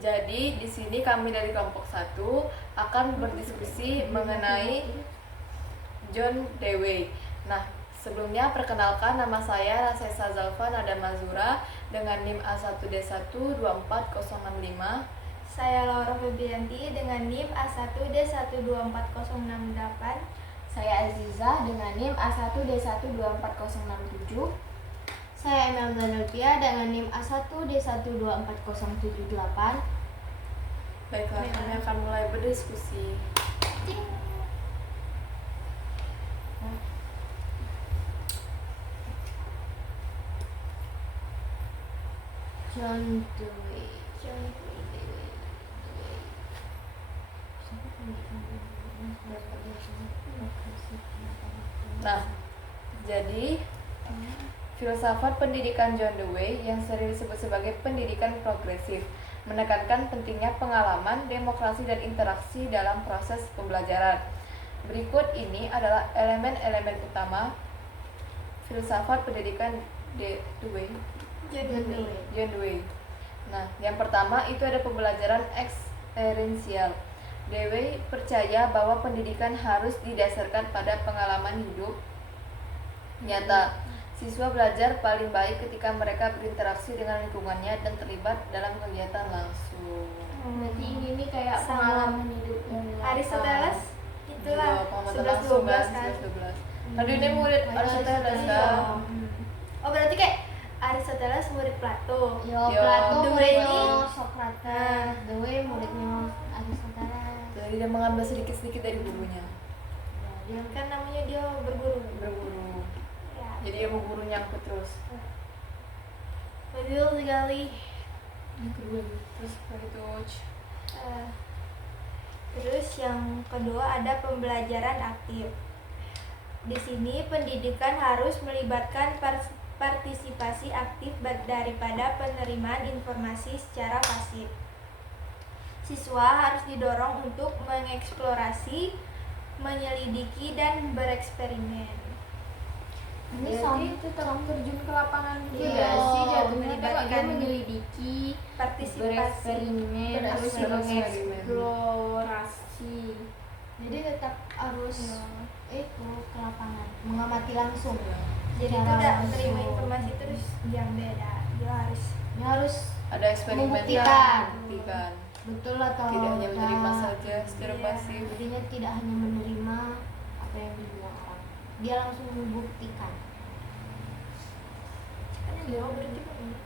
Jadi di sini kami dari kelompok 1 akan berdiskusi mengenai John Dewey. Nah, sebelumnya perkenalkan, nama saya Rasesa Zalfa Nada Mazura dengan NIM A1D12405. Saya Laura Febrianti dengan NIM A1D12408. Saya Aziza dengan NIM A1D12407. Saya Emel Zanulfia dengan NIM A1D1240778. Baiklah, kami akan mulai berdiskusi. John Dewey. Nah, jadi filsafat pendidikan John Dewey yang sering disebut sebagai pendidikan progresif menekankan pentingnya pengalaman, demokrasi, dan interaksi dalam proses pembelajaran. Berikut ini adalah elemen-elemen utama filsafat pendidikan John Dewey. Nah, yang pertama itu ada pembelajaran eksperiensial. Dewey percaya bahwa pendidikan harus didasarkan pada pengalaman hidup nyata. Siswa belajar paling baik ketika mereka berinteraksi dengan lingkungannya dan terlibat dalam kegiatan langsung. Berarti ini nih kayak pengalaman hidup Aristoteles itulah Juga, 11-12 kan. 11-12. Tadi ini murid Aristoteles kan? Oh, berarti kayak Aristoteles murid Plato. Plato Dewey ini muridnya Socrates, Dewey muridnya Aristoteles. Jadi dia mengambil sedikit-sedikit dari bukunya. Dia kan namanya dia berburu. Ya. Jadi dia mau guru nyangkut terus. Betul sekali. Yang kedua terus itu Terus yang kedua ada pembelajaran aktif. Di sini pendidikan harus melibatkan partisipasi aktif daripada penerimaan informasi secara pasif. Siswa harus didorong untuk mengeksplorasi, menyelidiki, dan bereksperimen. Ini sama itu terang terjun ke lapangan gitu Iya, ya sih, jatuhnya melibatkan dia menyelidiki, Partisipasi. bereksperimen, terus mengeksplorasi. Jadi tetap harus itu ke lapangan, mengamati langsung. Jadi Secara tidak langsung. menerima informasi terus yang beda. Dia harus Ini harus ada eksperimen membuktikan. membuktikan. betul atau Tidak hanya menerima tidak. saja secara Iya. pasif. Jadinya tidak hanya menerima apa yang dibilang orang, dia langsung membuktikan. kan yang jawab berarti kan ini.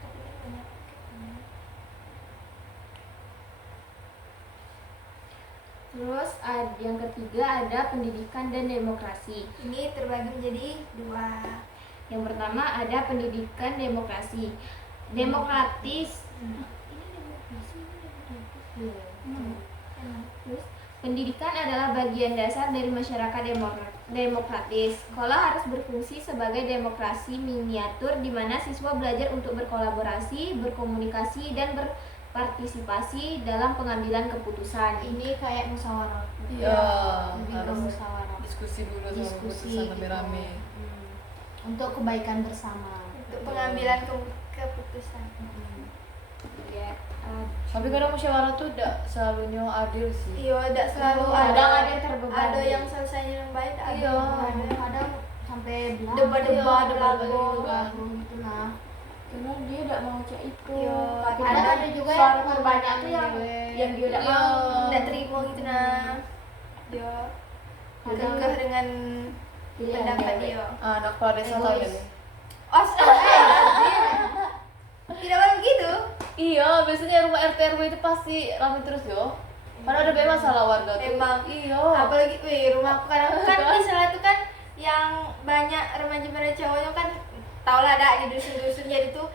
Tapi kan banyak. Terus yang ketiga ada pendidikan dan demokrasi. Ini terbagi menjadi dua. Yang pertama ada pendidikan demokrasi. Demokratis. Terus pendidikan adalah bagian dasar dari masyarakat demokratis. Sekolah harus berfungsi sebagai demokrasi miniatur di mana siswa belajar untuk berkolaborasi, berkomunikasi, dan berpartisipasi dalam pengambilan keputusan. Ini kayak musyawarah. Iya, lebih ke harus musyawarah. diskusi dulu sama Diskusi keputusan gitu. rame-rame. Untuk kebaikan bersama. Untuk pengambilan keputusan. Ya, Tapi kadang musyawarah tuh tidak selalunya adil sih. Iya, tidak selalu Kadang ada yang terbebani. Ada yang selesainya yang baik, ada Iya. yang Kadang sampai debat-debat, belago. belago. gitu lah. karena dia tidak mau cek itu. Iya, Tapi ada juga suara yang terbanyak tuh yang dia tidak Iya. mau. Tidak terima gitu nah. Dia kekeh dengan pendapat dia. Anak kepala desa tahu Egois. deh. Tidak boleh begitu. Iya, biasanya rumah RT RW itu pasti ramai terus yo. Karena ada banyak masalah warga tuh. Memang. Iya. Apalagi rumahku kadang kan misalnya tuh kan yang banyak remaja cowoknya kan tau lah ada di dusun-dusun, jadi tuh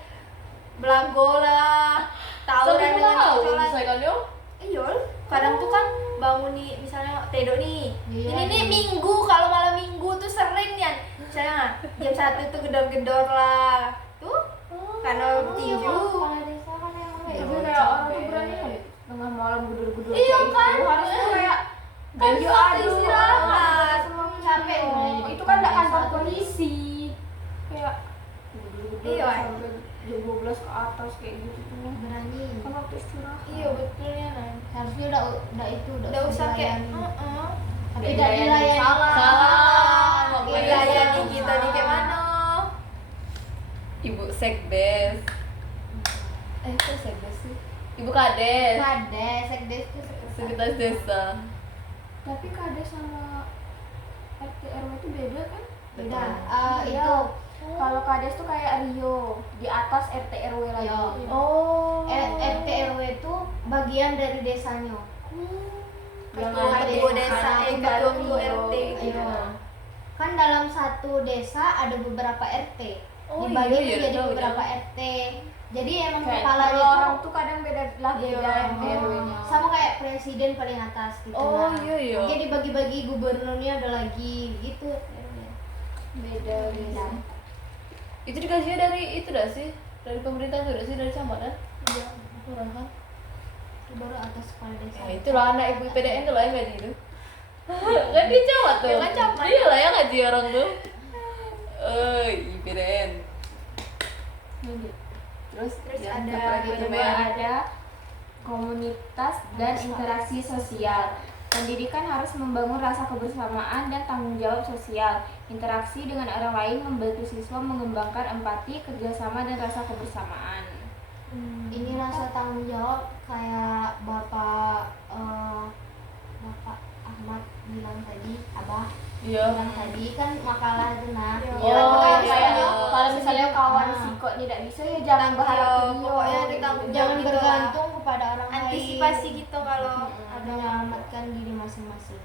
belago lah, tawuran dengan cowok lah. Saya kan yo. Iya, kadang tuh kan bangun nih misalnya tedo nih. Iya, Ini nih iya. minggu, kalau malam minggu tuh sering ya. Misalnya jam 1 tuh gedor-gedor lah. Tuh karena tinju. Kepala desa kan yang Iya. Tapi kayak orang tuh berani kan tengah malam gudur-gudur Iya kayak kan? itu. Harusnya kayak Kan dia waktu adu. istirahat. capek. Itu kan tidak kantor polisi. gede-gede Iya. sampai jam 12 ke atas kayak gitu tuh. Berani. Kan waktu istirahat. Iya betulnya Nan. Harusnya Udah usah kayak dilayani. Tapi Udah tidak dilayani. dilayani. Salah. dilayani kita nih kayak mana? Ibu sekdes. Kok sekdes sih? Ibu kades. Kades, sekdes itu Sekretaris desa. Tapi kades sama RT RW itu beda kan? beda. Iya. Itu Kalau kades tuh kayak Rio, di atas RT RW lagi. Iya. Oh. RT RW itu bagian dari desanya. Ketua desa, ketua RT gitu. Iya. Kan dalam satu desa ada beberapa RT. Oh, Dibagi iya, menjadi tahu, beberapa tahu. RT. Jadi emang Kayak kepalanya kalau tuh orang tuh kadang beda lah beda Iya. RT RW-nya. sama kayak presiden paling atas gitu Oh, lah. iya, iya. Jadi bagi-bagi gubernurnya ada lagi gitu. Beda. Itu dikasihnya dari itu dah sih, dari pemerintah itu dah sih, dari camat kan? Iya. Kurang kan? Itu baru atas kepala desa. Ya itulah anak ibu IPDN tuh lah yang gaji itu. Kan dia camat tuh. Dia kan camat. Dia lah yang gaji orang tuh. IPDN. Terus yang ada apa lagi tuh, Kedua Men? ada komunitas dan interaksi sosial. Pendidikan harus membangun rasa kebersamaan dan tanggung jawab sosial. Interaksi dengan orang lain membantu siswa mengembangkan empati, kerjasama, dan rasa kebersamaan. Ini rasa tanggung jawab kayak Bapak Ahmad bilang tadi, Abah Iya. bilang tadi kan makalah itu nah. Iya. Iya, Oh, kayak iya. misalnya Kalau misalnya kawan Ah. si kok tidak bisa ya jangan berharap Iya, ke dia. pokoknya ditanggung jangan gitu bergantung kepada orang Antisipasi lain. gitu kalau Ada menyelamatkan diri masing-masing.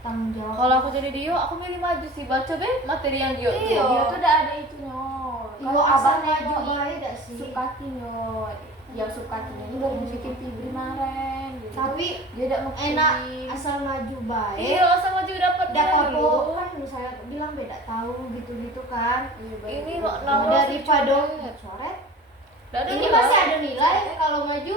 Tanggung jawab. Kalau aku jadi Dio, aku milih maju sih. Baca deh materi yang Dio. Iya. Dia tuh udah ada itunya. Kalau abahnya asal maju baik dak sih. Sukatinya, yang Sukatinya ini baru bikin TV kemarin. Gitu. Tapi dia tidak mau enak kirim. asal maju baik. Iya, asal maju dapat Dak dia apa dulu. kan misalnya bilang beda tahu gitu-gitu kan. Iya, baik. Ini Iya. nama Daripada coret. Nggak ada Ini nilai. masih ada nilai kalau maju.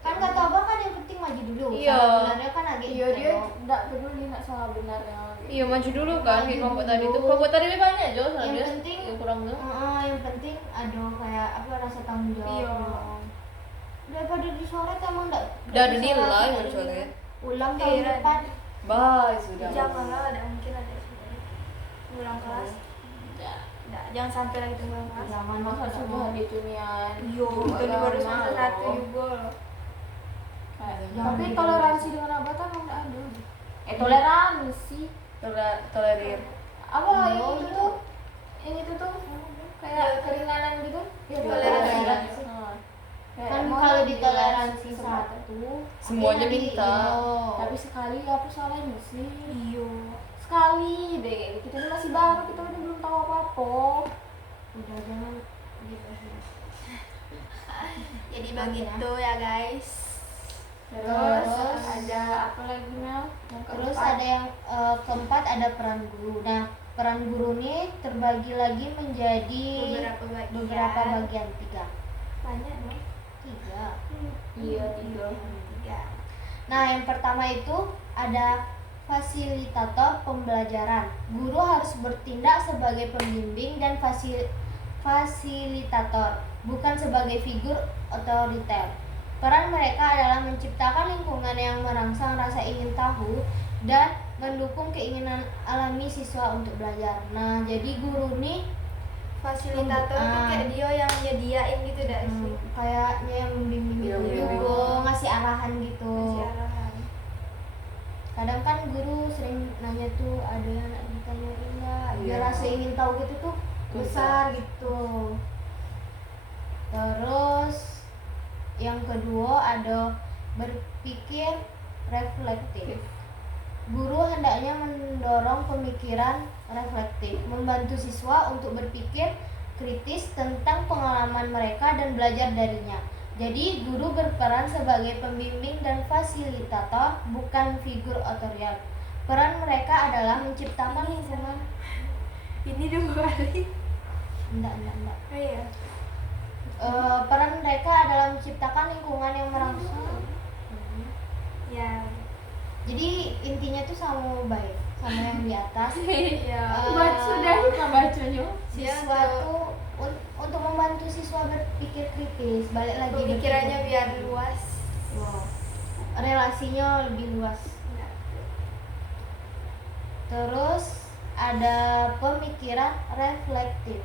Kan kata Abah kan yang penting maju dulu. Iya. Salah benarnya kan agak Iya gitu dia dong. tidak peduli nak salah benarnya. Iya, maju dulu kan. Kayak Maju kelompok tadi tuh. dulu. Kelompok tadi lebih banyak aja soalnya. Yang penting yang kurang tuh. yang penting ada kayak apa rasa tanggung jawab. Iya. doang. Daripada disoret emang enggak. Udah ada nilai baru soalnya. Ulang tahun Iya. depan. Bye, sudah. janganlah ada mungkin ada ulang kelas. Nggak, jangan sampai lagi ulang kelas. Jangan Masa sudah ada itunya. Iya, itu nih baru semester 1 juga loh. Jangan Tapi gitu. toleransi dengan abah kan emang nggak ada. Toleransi. Tolerir. Apa Oh, yang itu iya. tuh? Yang itu tuh kayak keringanan gitu? Ya Toleransi. Kan kalau ditoleransi satu Semuanya tapi minta. Tapi sekali apa salahnya sih? Iya. Sekali deh, kita ini masih baru, kita ini belum tahu apa-apa. udah jangan gitu sih. Jadi begitu ya guys. Terus ada apa lagi Mel? Yang Terus keempat. ada yang keempat ada peran guru. Nah, peran guru ini terbagi lagi menjadi beberapa bagian tiga. Banyak dong. Tiga. Iya, tiga. Tiga. Nah, yang pertama itu ada fasilitator pembelajaran. Guru harus bertindak sebagai pembimbing dan fasilitator, bukan sebagai figur otoriter. Peran mereka adalah menciptakan lingkungan yang merangsang rasa ingin tahu dan mendukung keinginan alami siswa untuk belajar. Nah, jadi guru nih Fasilitator tuh kayak dia yang nyediain gitu dah sih. kayaknya yang membimbing Iya, gitu, membimbing. ngasih arahan gitu. Kasih arahan. Kadang kan guru sering nanya tuh ada yang nak ditanyain enggak, biar Iya. rasa ingin tahu gitu tuh besar gitu. Terus yang kedua ada berpikir reflektif. Guru hendaknya mendorong pemikiran reflektif, membantu siswa untuk berpikir kritis tentang pengalaman mereka dan belajar darinya. Jadi, guru berperan sebagai pembimbing dan fasilitator, bukan figur otoriter. Peran mereka adalah menciptakan lingkungan. Ini dua kali. Enggak. Oh iya. Peran mereka adalah menciptakan lingkungan yang merangsang. Ya. Jadi intinya tuh sama baik, sama yang di atas. Iya. Baca sudah lupa bacanya. Siswa tuh untuk membantu siswa berpikir kritis, balik lagi Pemikirannya berpikir biar kritis. luas. Wow. Relasinya lebih luas. Terus ada pemikiran reflektif.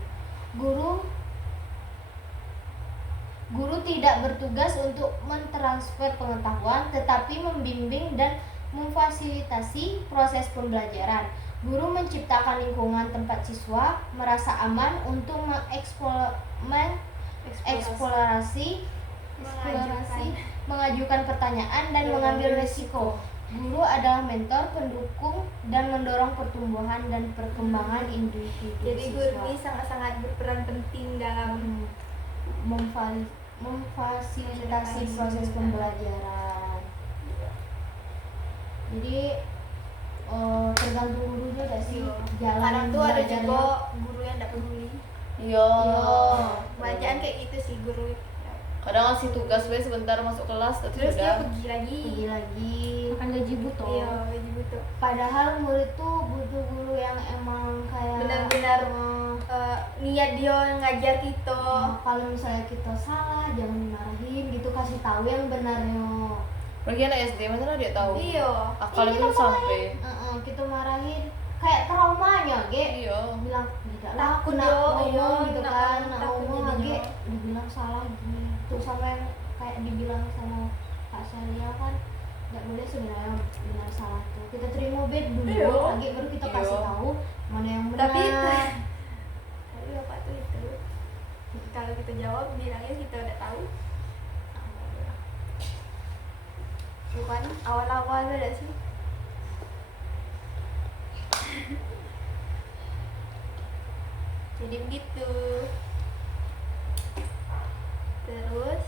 Guru tidak bertugas untuk mentransfer pengetahuan, tetapi membimbing dan memfasilitasi proses pembelajaran. Guru menciptakan lingkungan tempat siswa merasa aman untuk mengeksplorasi, mengajukan pertanyaan dan mengambil resiko. Guru adalah mentor, pendukung, dan mendorong pertumbuhan dan perkembangan individu Jadi guru siswa. ini sangat-sangat berperan penting dalam memfasilitasi proses pembelajaran. Jadi tergantung gurunya gak sih jalan Kadang tuh ada belajarnya. juga guru yang tidak peduli. Iya. Bacaan kayak gitu sih guru. Kadang ngasih tugas weh sebentar masuk kelas tapi Terus dia sudah. pergi lagi. Pergi lagi. Makan gaji buto. Iya, gaji butuh. Padahal murid tuh butuh guru yang emang kayak Benar-benar niat dia ngajar kita. kalau misalnya kita salah jangan dimarahin gitu, kasih tahu yang benarnya. Pergi anak SD mana dia tahu. Iya. Akal Iya, itu kita sampai. Kita marahin kayak traumanya Iya. bilang tidak lah Takut aku nak yo, ngomong iya, gitu nak kan, nak takut ngomong jadinya. lagi dibilang salah gini tuh, sampai kayak dibilang sama Kak Salia kan nggak boleh sebenarnya benar salah tuh, kita terima bed dulu Iya. lagi baru kita kasih Iya. tahu mana yang benar. Tapi bapak tuh itu kalau kita jawab bilangnya kita udah tahu. Bukan awal-awal ada sih. Jadi begitu. Terus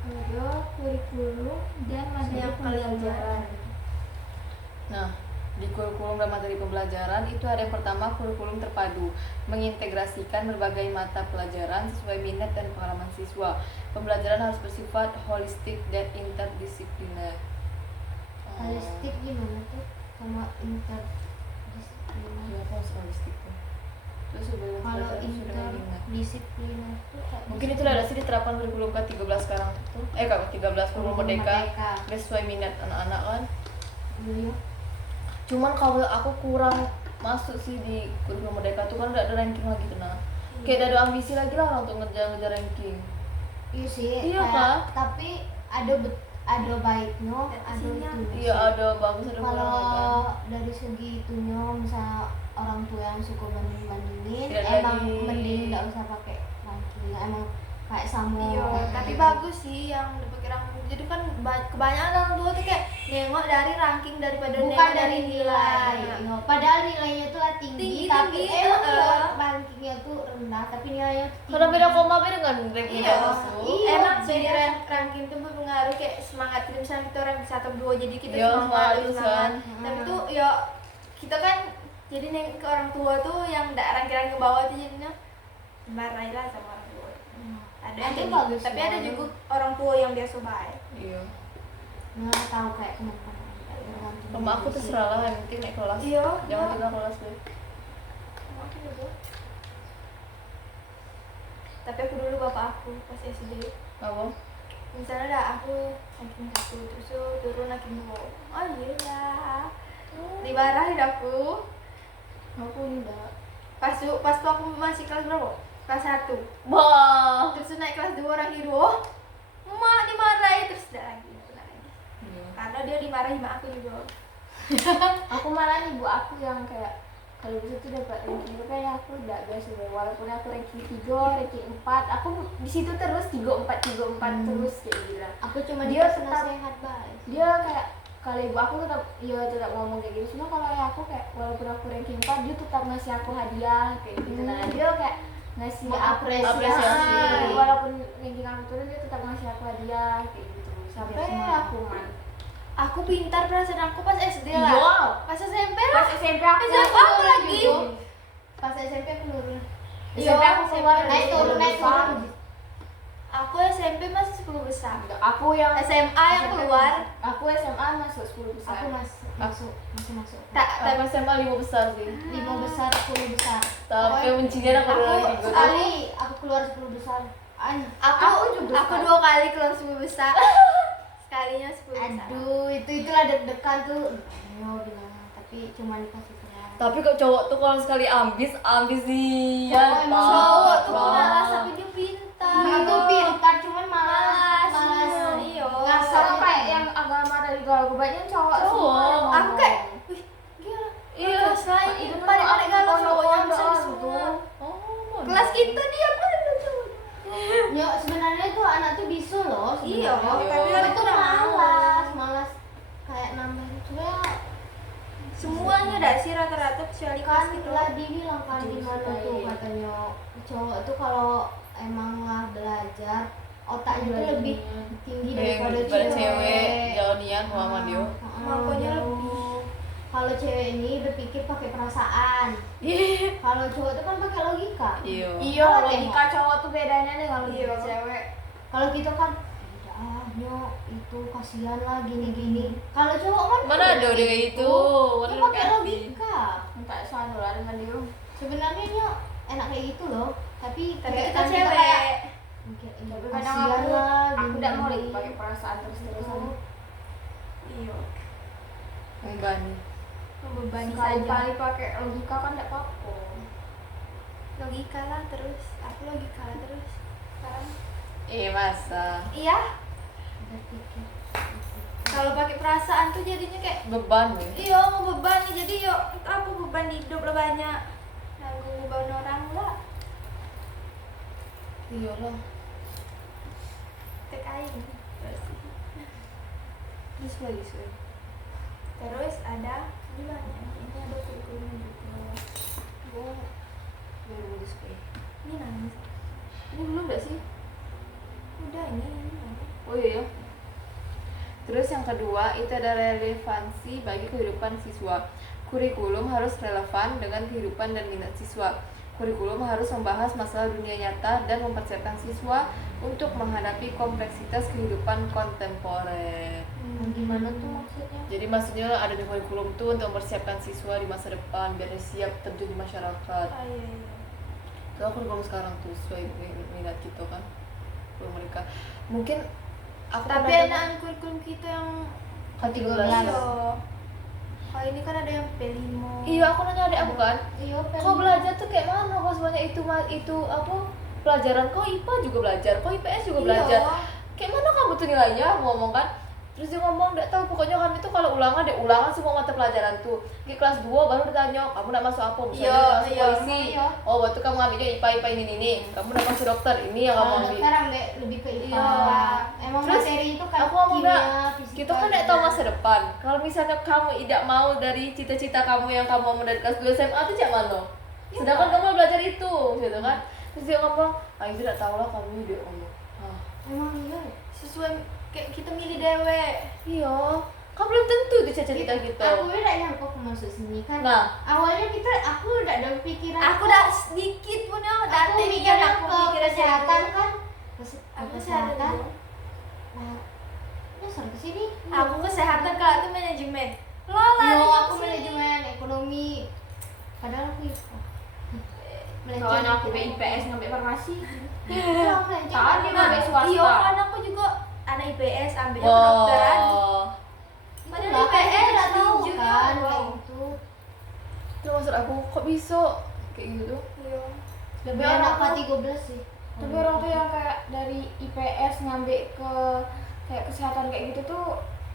Ada kurikulum dan materi yang paling pembelajaran. Nah, di kurikulum dan materi pembelajaran itu ada yang pertama kurikulum terpadu, mengintegrasikan berbagai mata pelajaran sesuai minat dan pengalaman siswa. Pembelajaran harus bersifat holistik dan interdisipliner. Holistik gimana tuh sama interdisipliner? Iya, apa sih holistik tuh? Terus sebelum Kalau pelajaran sudah dengan minat. interdisipliner tuh kayak Mungkin itu udah ada sih diterapkan kurikulum ke-13 sekarang tuh. Ke-13 kurikulum merdeka. Sesuai minat anak-anak kan. Iya. Cuman kalau aku kurang masuk sih di kurikulum merdeka tuh kan udah ada ranking lagi tuh nah. Kayak udah ada ambisi lagi lah untuk ngejar-ngejar ranking. Iya sih. Iya, kayak- Kak. Tapi ada baiknya, ada Isinya. itunya Iya sih. ada bagus ada kurang kan. Kalau dari segi itunya, misalnya orang tua yang suka bandingin, Tidak emang lagi. mending nggak usah pakai ranking, emang kayak sama. Iya, tapi bagus sih yang pakai ranking. Jadi kan kebanyakan orang tua tuh kayak nengok dari ranking daripada Bukan nengok dari nilai. Iya. Padahal nilainya tuh lah tinggi, Tinggi, tapi tinggi, emang heeh. rankingnya tuh rendah, tapi nilainya tuh tinggi. Karena beda koma beda dengan ranking Iya, masuk. Iya, emang jadi beda. ranking tuh berpengaruh kayak semangat kita, misalnya kita ranking 1 2 jadi kita Iya, semangat, semangat lebih terus semangat. kan. Tapi tuh ya kita kan jadi neng ke orang tua tuh yang nggak ranking ke bawah tuh jadinya marahin lah sama orang tua. Ada yang Itu kayak bagus gitu, tapi ada banget. juga orang tua yang biasa baik. Iya. nggak tahu kayak kenapa. Tergantung Rumah aku sih. terserah lah yang penting naik kelas. Iya, Jangan iya. tinggal kelas deh. Sama aku juga. Tapi aku dulu bapak aku pas SD, Apa? misalnya dah aku ranking 1 terus tuh turun ranking 2. Oh iya lah. Dimarahin aku. Aku enggak. Pas tuh aku masih kelas berapa? Kelas 1. Wah. Terus naik kelas 2 ranking 2. Mak dimarahin terus dah lagi. Iya. Karena dia dimarahin mak aku juga. Aku malah ibu aku yang kayak kalau bisa tuh dapat ranking berapa ya aku udah biasa deh, walaupun aku ranking 3, ranking 4, aku di situ terus 3 4 terus kayak gitu. Aku cuma Dia dikasih tetap- nasihat baik. Dia kayak kalau ibu aku tetap ngomong kayak gitu, cuma kalau ayah aku kayak walaupun aku ranking 4 dia tetap ngasih aku hadiah kayak gitu. Nah dia kayak ngasih Apresiasi. walaupun ranking aku turun dia tetap ngasih aku hadiah kayak gitu sampai Biasa. aku man. Aku pintar perasaan aku pas SD lah. Iya. Pas SMP Pas lah. SMP aku SMP aku lagi. Gitu. Pas SMP aku nurun. SMP aku keluar Naik turun, naik turun. Aku SMP masih 10 besar. Aku yang SMA yang keluar. Aku SMA masuk 10 besar. Aku masuk masuk Aku SMA 5 besar sih. 5 besar 10 besar. Tapi kuncinya aku udah lagi gue. sekali aku keluar 10 besar. Aku 2 kali keluar 10 besar. Sekalinya 10 besar. Aduh, itulah deg-degan tuh. Ayo bilang, tapi cuma dikasih kelas. Tapi kok cowok tuh kalau sekali ambis sih. Cowok emang Cowok tuh Bang. malas tapi dia pintar. Itu pintar cuman malas. Iya. Ngasal Sama kayak yang agama dari galau kebanyakan cowok semua yang Aku ngomong. kayak, wih, gila. Iya. Kelas lain Itu itu tuh paling aku galau pondok cowoknya pondok bisa gitu. semua. Oh. Kelas kita dia malu cowok. Ya sebenarnya tuh anak tuh bisa loh. Iya, sebenarnya. tapi Tapi aku tuh udah malas kayak nambah sebenarnya Semuanya dah sih rata-rata kecuali kelas kan gitu. lah dibilang kan di mana tuh Iya. katanya cowok tuh kalau emang lah belajar otaknya tuh lebih tinggi daripada cewek. Jangan niat sama dia. Kemampuannya lebih. Kalau cewek ini berpikir pakai perasaan. Kalau cowok tuh kan pakai logika. Iya. Iya, Kalau logika cowok tuh bedanya nih kalau Iya. logika cewek. Kalau kita kan nyok itu kasihan lah gini-gini. Kalau cowok kan Mana ada udah kayak gitu. Dia Mana pakai kayak logika. Kayak sana lah dengan dia. Sebenarnya nyok enak kayak gitu loh. Tapi Tapi kita kan cewek. kayak, Tapi kadang kasihan lah. aku tidak mau gini-gini. lagi pakai perasaan terus-terusan. Iya. Membani. Membebani saja. Sekali-kali pakai logika kan tidak apa-apa. Logika lah terus. Aku logika lah terus. Sekarang. Masa Iya. Berpikir. Kalau pakai perasaan tuh jadinya kayak beban ya. iya ngebebani jadi yo apa beban hidup lah banyak nanggung beban orang lah Iya lah. tek aing Terus lagi sih. terus ada ini banyak ini ada kurikulum juga Oh. Baru mau display. ini nangis Ini belum enggak sih? udah ini nangis. Oh iya. Terus yang kedua itu ada relevansi bagi kehidupan siswa. Kurikulum harus relevan dengan kehidupan dan minat siswa. Kurikulum harus membahas masalah dunia nyata dan mempersiapkan siswa untuk menghadapi kompleksitas kehidupan kontemporer. Gimana tuh maksudnya? Jadi maksudnya ada di kurikulum tuh untuk mempersiapkan siswa di masa depan biar dia siap terjun di masyarakat. Ah, iya, iya. Itu kurikulum sekarang tuh sesuai minat kita kan. Kurikulum mereka. Mungkin aku Tapi pernah enakan kurikulum kita yang K13. iya kalau ini kan ada yang P5 Iya, aku nanya adik aku kan. Iya, Kau belajar tuh kayak mana? Kau sebanyak itu apa? Pelajaran kau IPA juga belajar, kau IPS juga belajar. Kayak mana kamu tuh nilainya? Aku ngomong kan. Terus dia ngomong, enggak tahu pokoknya kami tuh kalau ulangan dia ulangan semua mata pelajaran tuh. Di kelas 2 baru ditanya, kamu nak masuk apa? Misalnya Iya, masuk iya, polisi. iya. Oh, waktu kamu ambilnya IPA ini. Kamu nak masuk dokter, ini yang kamu Kalau ambil. dokter ambil lebih ke IPA. Iya. Emang Terus, materi itu kan aku ngomong kimia, enggak, fisika. kita kan enggak tahu masa depan. Kalau misalnya kamu tidak mau dari cita-cita kamu yang kamu mau dari kelas 2 SMA itu cak mana? Sedangkan kamu belajar itu, gitu kan? Terus dia ngomong, itu tidak tahu lah kamu dia ngomong. Emang iya. sesuai kayak kita milih dewe Iya, kan belum tentu itu cita-cita kita. Aku udah nyangka aku masuk sini kan. Nah, Awalnya aku udah ada pikiran. aku udah sedikit pun ya udah aku ada mikir pikiran ke mikir aja kesehatan kan. aku Kesehatan. kesehatan Nah, nyasar ke sini. aku kesehatan kalau itu manajemen lola Yo, nih aku manajemen ekonomi. Padahal aku IPA. Kawan aku IPS ngambil farmasi. Kan Kan dia ngambil swasta. iya kan aku juga anak IPS ambilnya kedokteran oh, padahal IPS tidak tahu tinju kan wow. kayak gitu. itu maksud aku kok bisa kayak gitu? Iya. Lebih enak K13 sih. Tapi orang tuh yang kayak dari IPS ngambil ke kayak kesehatan kayak gitu tuh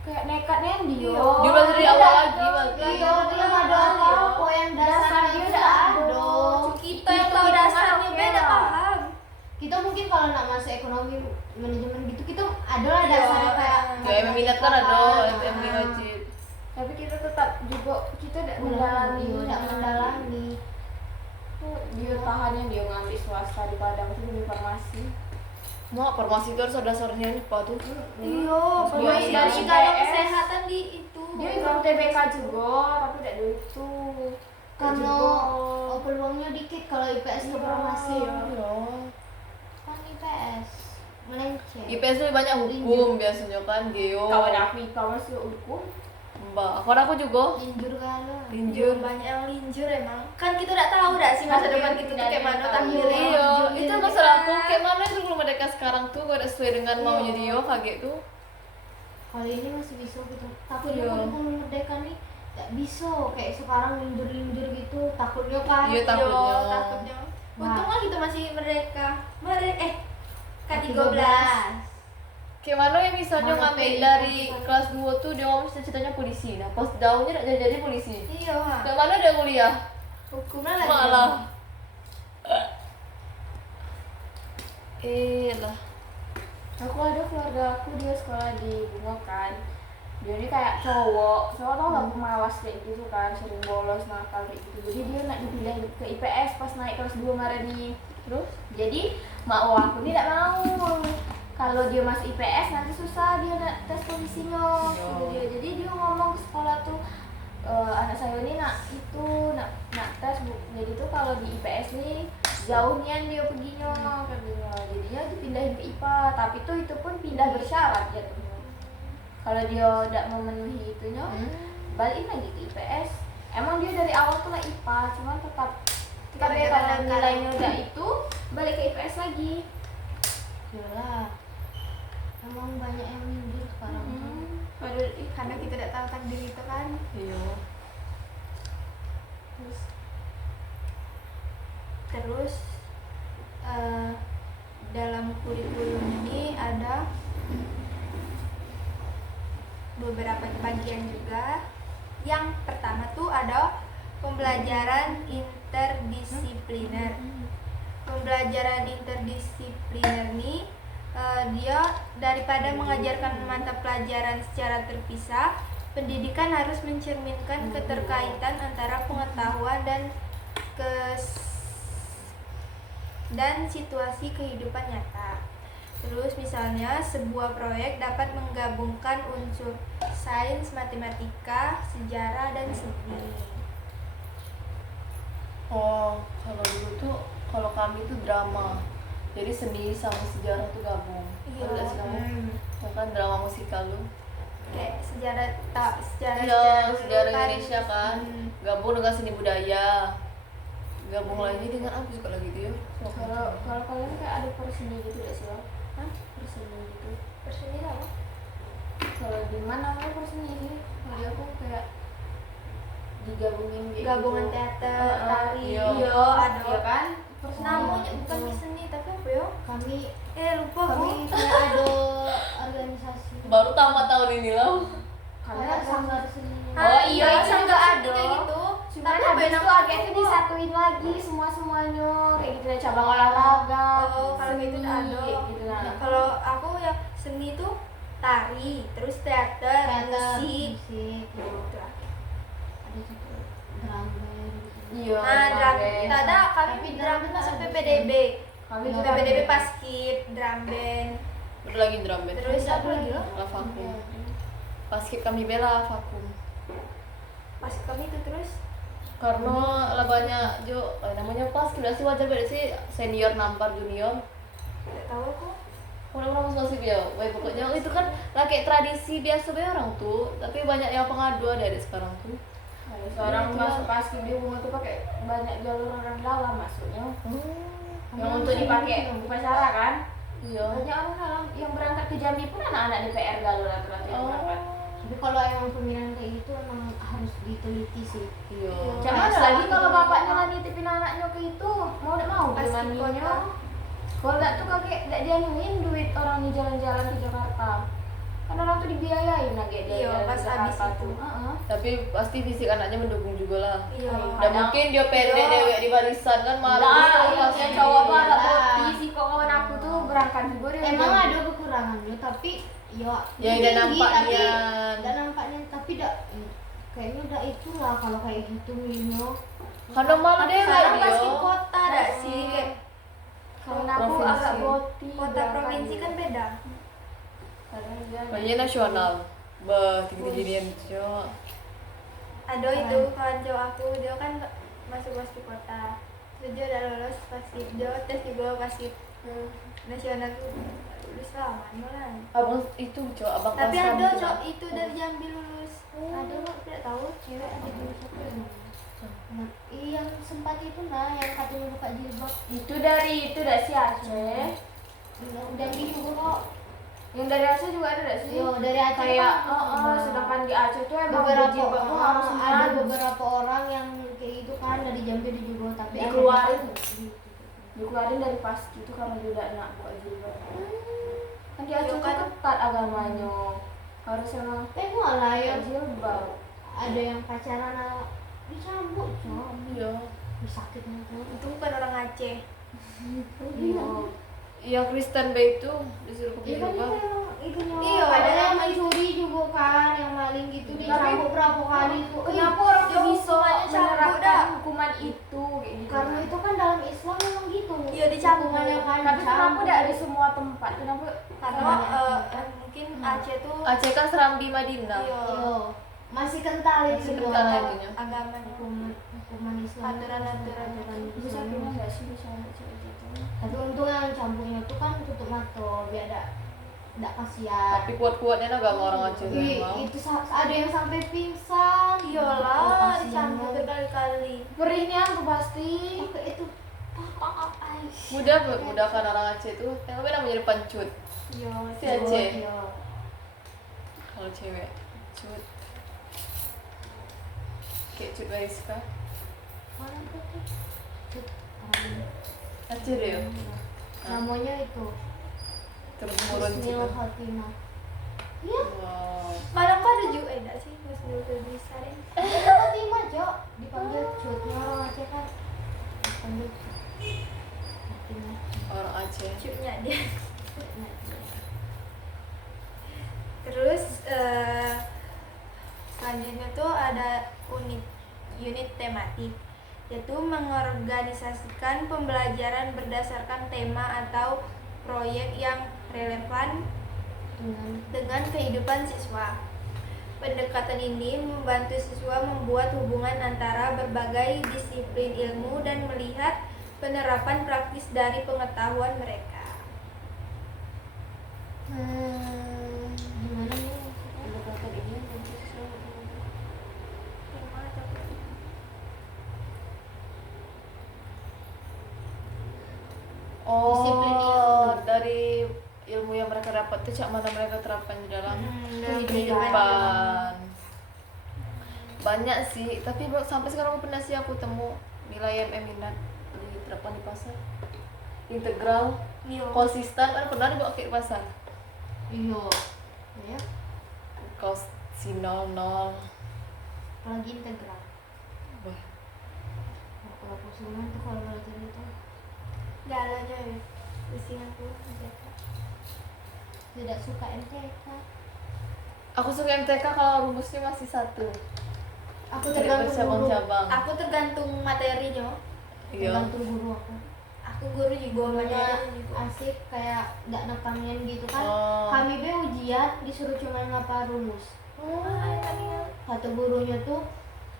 kayak nekatnya dia. Iya. Dia belajar dari awal lagi, Iya, belum ada apa-apa yang dasarnya udah ada. Kita yang tahu dasarnya beda paham Kita mungkin kalau nak masuk ekonomi manajemen gitu kita ada lah dasarnya kayak Ya emang minat kan ada, itu yang Ah. wajib. Tapi kita tetap juga kita tidak mendalami. tidak mendalami. Dia tahannya dia ngambil swasta di Padang tuh di farmasi. Mak, farmasi itu harus ada dasarnya IPA tuh. iya Farmasi dari dari kalau IPS. kesehatan di itu Dia ikut TBK juga, tapi tidak ada itu. Karena peluangnya dikit kalau IPS ke farmasi. Iya. Kan IPS melenceng. IPS tuh lebih banyak hukum biasanya kan, geo. Kawan aku IPA masih hukum. coba. Aku juga Linjur kan. linjur. Banyak yang linjur emang. Kan kita udah tahu dah sih masa depan kita tuh kayak mana tampilnya. Iya, itu Linjur masalah aku kita. kayak mana itu belum mereka sekarang tuh gak ada sesuai dengan maunya dia kaget tuh. Kali ini masih bisa gitu. Takutnya Iya. kalau belum merdeka nih nggak bisa kayak sekarang linjur-linjur gitu. Takutnya kan. Iya, takutnya. Yo, takutnya. Untunglah kita masih merdeka. K13. Kayak mana yang misalnya Mana ngambil PI dari kan? kelas 2 tuh dia ngomong cita-citanya polisi. Nah, pas daunnya gak jadi polisi. Iya, ha. Kayak mana dia kuliah? Hukumnya lagi. Malah. Lah. Aku ada keluarga aku dia sekolah di Bungo kan. Dia ini kayak cowok tau lah pemalas kayak gitu kan, sering bolos nakal kayak gitu. Jadi dia nak dipindah ke IPS pas naik kelas 2 kemarin nih. Terus jadi mak aku ini tidak mau. Kalau dia masuk IPS nanti susah dia nak tes posisinya. Gitu dia. Jadi dia ngomong ke sekolah tuh anak saya ini nak tes Bu. Jadi tuh kalau di IPS nih jauh nian dia perginya katanya. Jadinya dipindahin ke IPA, tapi tuh itu pun pindah bersyarat ya tuh. Kalau dia tidak memenuhi itunya, balik lagi ke IPS. Emang dia dari awal tuh lah IPA, cuman tetap Gara-gara kalau nakal. nilainya udah itu balik ke IPS lagi. Iyalah. Emang banyak yang linjur sekarang tuh. Padahal karena kita tidak tahu takdir itu kan. Iya. Terus dalam kurikulum ini ada beberapa bagian juga. Yang pertama tuh ada pembelajaran interdisipliner. Pembelajaran interdisipliner nih dia daripada mengajarkan mata pelajaran secara terpisah, pendidikan harus mencerminkan keterkaitan antara pengetahuan dan situasi kehidupan nyata. Terus misalnya sebuah proyek dapat menggabungkan unsur sains, matematika, sejarah, dan seni. Oh, kalau dulu tuh kalau kami tuh drama. Jadi seni sama sejarah tuh gabung. Iya. Tahu nggak sih kamu? Ya kan drama musikal tuh. Kayak sejarah Iya, dulu sejarah Indonesia kan. Hmm. Gabung dengan seni budaya. Gabung lagi dengan apa suka lagi tuh ya? Kalau kalian kayak ada perseni gitu gak sih, Wak? Hah? Perseni gitu. Perseni apa? Kalau di mana namanya perseni sih? Kalau aku kayak digabungin kayak Gabungan gitu. teater, tari. Iya. Iya, ada. Iya kan? Namanya bukan seni tapi apa ya? Kami Lupa aku. kayak ada organisasi. Baru tamat tahun ini lah. Kayak sanggar seni. Oh, iya, itu itu juga ada kayak gitu. Cuman Tapi habis apa itu akhirnya disatuin lagi semuanya kayak gitu ya, cabang olahraga. Oh, kalau gitu seni, ada. kayak gitu nah. Nah, kalau aku ya seni itu tari, terus teater, musik. Gitu. Gitu lah. Ada juga drum band gitu. Iya. Nah, drum, band. tak ada kami Tapi drum drum band band masuk ada PPDB. Kami Iya, juga PPDB paskib, drum band. Ada lagi drum band. Terus apa lagi lo? Lah vakum. Paskib kami bela vakum. Paskib kami itu terus Karena lah banyak namanya paskib sih wajar beda sih senior nampar junior. tidak tahu aku. Orang-orang masih ya, wah pokoknya itu kan lah kayak tradisi biasa be orang tuh, tapi banyak yang pengadu ada sekarang tuh. Ada seorang masuk paskib di rumah tuh pakai banyak jalur orang dalam masuknya. Yang untuk dipakai upacara kan? Iya. Banyak orang dalam yang berangkat ke Jambi pun anak-anak DPR galur rata-rata yang berangkat. Tapi kalau emang pemilihan kayak gitu emang harus diteliti sih. Iya. Jangan Kayak lagi saat kalau itu bapaknya mereka- lah nitipin anaknya ke itu, mau tidak mau Paskib gimana kota. Kalau enggak tuh kakek enggak dianuin duit orang nih jalan-jalan ke Jakarta. Kan orang tuh dibiayain lagi dia Iya, jalan pas ke habis Jakarta itu. tuh. Heeh. Tapi pasti fisik anaknya mendukung juga lah. Iya. Ayo. Dan mungkin dia pendek Iya. dewek di barisan kan malu Lah, tuh yang pasti. cowok tuh agak Lah. putih sih kok kawan aku tuh berangkat juga dia. Emang udah- ada kekurangannya tapi ya Ya udah nampak tapi dia. udah nampaknya tapi kayaknya udah itulah kalau kayak gitu milihnya. Karena malu deh Sekarang dia. paskib kota ada sih kayak Karena aku Provinsi. agak putih. kota provinsi kan beda. Karena dia Banyak nasional. Bah, tinggi-tinggian cok. Ada itu kawan cowok aku, dia kan masuk paskib kota. Terus dia udah lolos paskib, dia tes juga paskib nasional tuh lulus lah, mana lah. Abang itu cowok abang Tapi kelas ada kami cowok itu dari Jambi lulus. Ada Aku tidak tahu. cewek ada di siapa ya? Nah, yang sempat itu nah yang katanya buka jilbab Itu dari itu dah si Aceh. dari juga kok. Yang dari Aceh juga ada dah sih. Yo, dari Aceh Kayak kan sedangkan di Aceh tuh emang beberapa berjilbab tuh orang harus ada sempat beberapa orang yang kayak itu kan dari Jambi ada juga tapi Dikeluarin. anaknya- dikeluarin dari paski itu karena dia udah enak buat jilbab. Kan di Aceh tuh kan. ketat agamanya. Harus emang tengok lah yang jilbab. ada yang pacaran dicambuk cok iya sakitnya tuh. Itu bukan orang Aceh. Iya. yang Kristen Bay itu disuruh Iya pakai kan jilbab. itu yang itunya. Iya, ada ada yang mencuri juga kan, yang maling gitu dicambuk berapa kali tuh. Kenapa orang Jauh bisa hukumannya cambuk dah. menerapkan hukuman itu kayak gitu? Karena itu kan dalam Islam memang gitu. Iya, dicambuk. Hukumannya kan Tapi kenapa dicambuk. tidak di semua tempat? Kenapa? Karena mungkin Aceh tuh Aceh kan Serambi Madinah. iya, Iya. Masih kental Masih itu. kental Bang. itunya. agamanya. Hukuman Islam. Aturan-aturannya. Bisa Islam. pernah nggak sih bisa cewek gitu? Tapi untung yang campurnya tuh kan tutup mata biar tidak kasihan. Tapi kuat-kuatnya agama orang Aceh tuh Ih, emang. itu ada yang sampai pingsan. Iyalah, Kasihan dicambuk banget. berkali-kali. Perihnya tuh pasti. Pakai itu Mudah kan orang Aceh tuh yang namanya jadi pancut. Iya, Si Aceh. Iya. Kalau cewek cut. Kayak cut Bariska. Mana tuh? Cut. Orang- Aceh deh ya. Namanya itu Temurun Bismil cut. Khotimah. Iya. Wow. Mana kok ada juga enggak sih Mas Nurul bisa deh. Khotimah, Jok. Dipanggil cutnya orang Aceh kan. Dipanggil cut. Khotimah. Orang Aceh. Cutnya dia. Terus selanjutnya tuh ada unit tematik, yaitu mengorganisasikan pembelajaran berdasarkan tema atau proyek yang relevan dengan kehidupan siswa. Pendekatan ini membantu siswa membuat hubungan antara berbagai disiplin ilmu dan melihat penerapan praktis dari pengetahuan mereka. Gimana nih? Pendekatan ini membantu siswa Tema atau proyek? Disiplin Oh, ilmu. dari ilmu yang mereka dapat tuh cak mana mereka terapkan di dalam Dalam kehidupan. Banyak sih, tapi sampai sekarang pernah sih aku temu nilai minat diterapkan di pasar. Integral, Iya. konsisten, kan pernah dibawa ke pasar. Iya. Ya. Kos si 00. Apalagi integral. Wah, Kalau kusuman tuh kalau belajar itu Jalannya ya. Pusing aku. tidak suka MTK. aku suka MTK kalau rumusnya masih satu. Aku Tidak tergantung guru. bercabang-cabang. Aku tergantung materinya. Iya. Tergantung guru aku. Aku guru juga Gurunya materinya juga. asik kayak nggak nekangin gitu kan. Oh. Kami be ujian disuruh cuma ngapa rumus. Kata gurunya tuh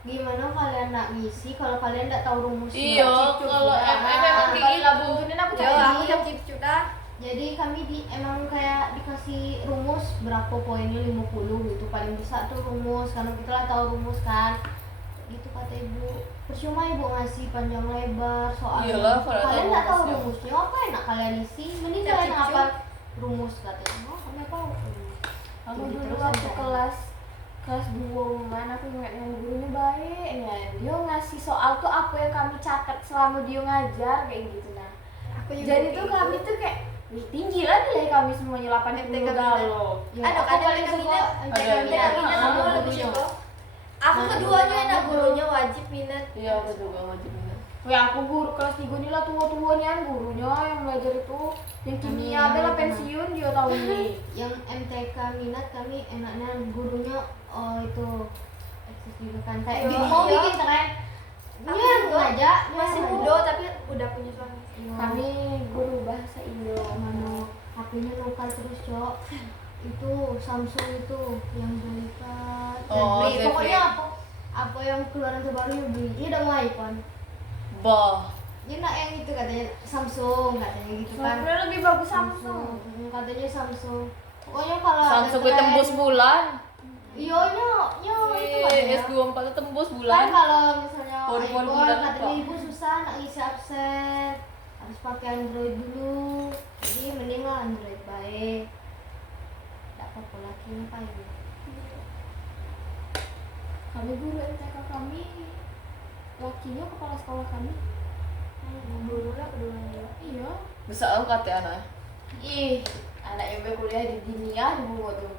gimana kalian nak ngisi kalau kalian nggak tahu rumusnya. Iya, Cip-cip kalau juga. MM emang kayak Kalau gitu. labung tunin aku Yo, cari. aku jam cip sudah. Jadi kami emang kayak dikasih rumus berapa poinnya 50 gitu paling bisa tuh rumus karena kita lah tahu rumus kan gitu kata ibu. Percuma ibu ngasih panjang lebar soalnya Iyalah, kalau tahu kalian nggak tahu rumusnya. rumusnya apa enak kalian isi mending Cip-cip kalian cip. hafal rumus katanya. Oh kami tahu. Aku Jadi dulu terus waktu aja. kelas 2 mana aku ingat yang gurunya baik ya. Dia ngasih soal tuh apa yang kami catat selama dia ngajar kayak gitu nah. Aku juga Jadi kayak tuh gitu. kami tuh kayak wih, tinggi lah nilai kami semuanya 80 MTK galo. Ya, Ada aku kan paling MTK suka minat? MTK Ada, minat. Minat Ah, sama gurunya. lebih suka. Aku Nah, keduanya enak guru. gurunya wajib minat. Iya, aku juga wajib minat. Wih, aku guru kelas 3 nih lah tua-tuanya gurunya yang belajar itu yang kimia Amin. bela pensiun dia tahun ini. Yang MTK minat kami enaknya gurunya itu eksis juga kan kayak Iya. mau bikin keren. Aku Dia juga ngajak Masih dia muda tapi udah punya suami. Kami guru bahasa Indo. mana HP-nya lokal terus cok itu Samsung itu yang belikan Oh, beli Zephyr. pokoknya apa yang keluaran terbaru ya beli dia udah mau iPhone Bah, Dia nak yang itu katanya Samsung katanya gitu kan. Sebenarnya lebih bagus Samsung. Katanya Samsung. Pokoknya kalau ada Samsung tren- tembus bulan. Iya, itu katanya. S24 tuh tembus Kan bulan. kalau misalnya Baru iPhone bulan katanya kok. ibu susah nak isi absen, harus pakai Android dulu. Jadi mending lah Android baik. Tak apa-apa lagi ngapain. Kami guru MTK kami, wakilnya kepala sekolah kami. Guru lah keduanya. Iya. Bisa aku kata anak. Ih, anak yang kuliah di Dinia di Bungo tuh.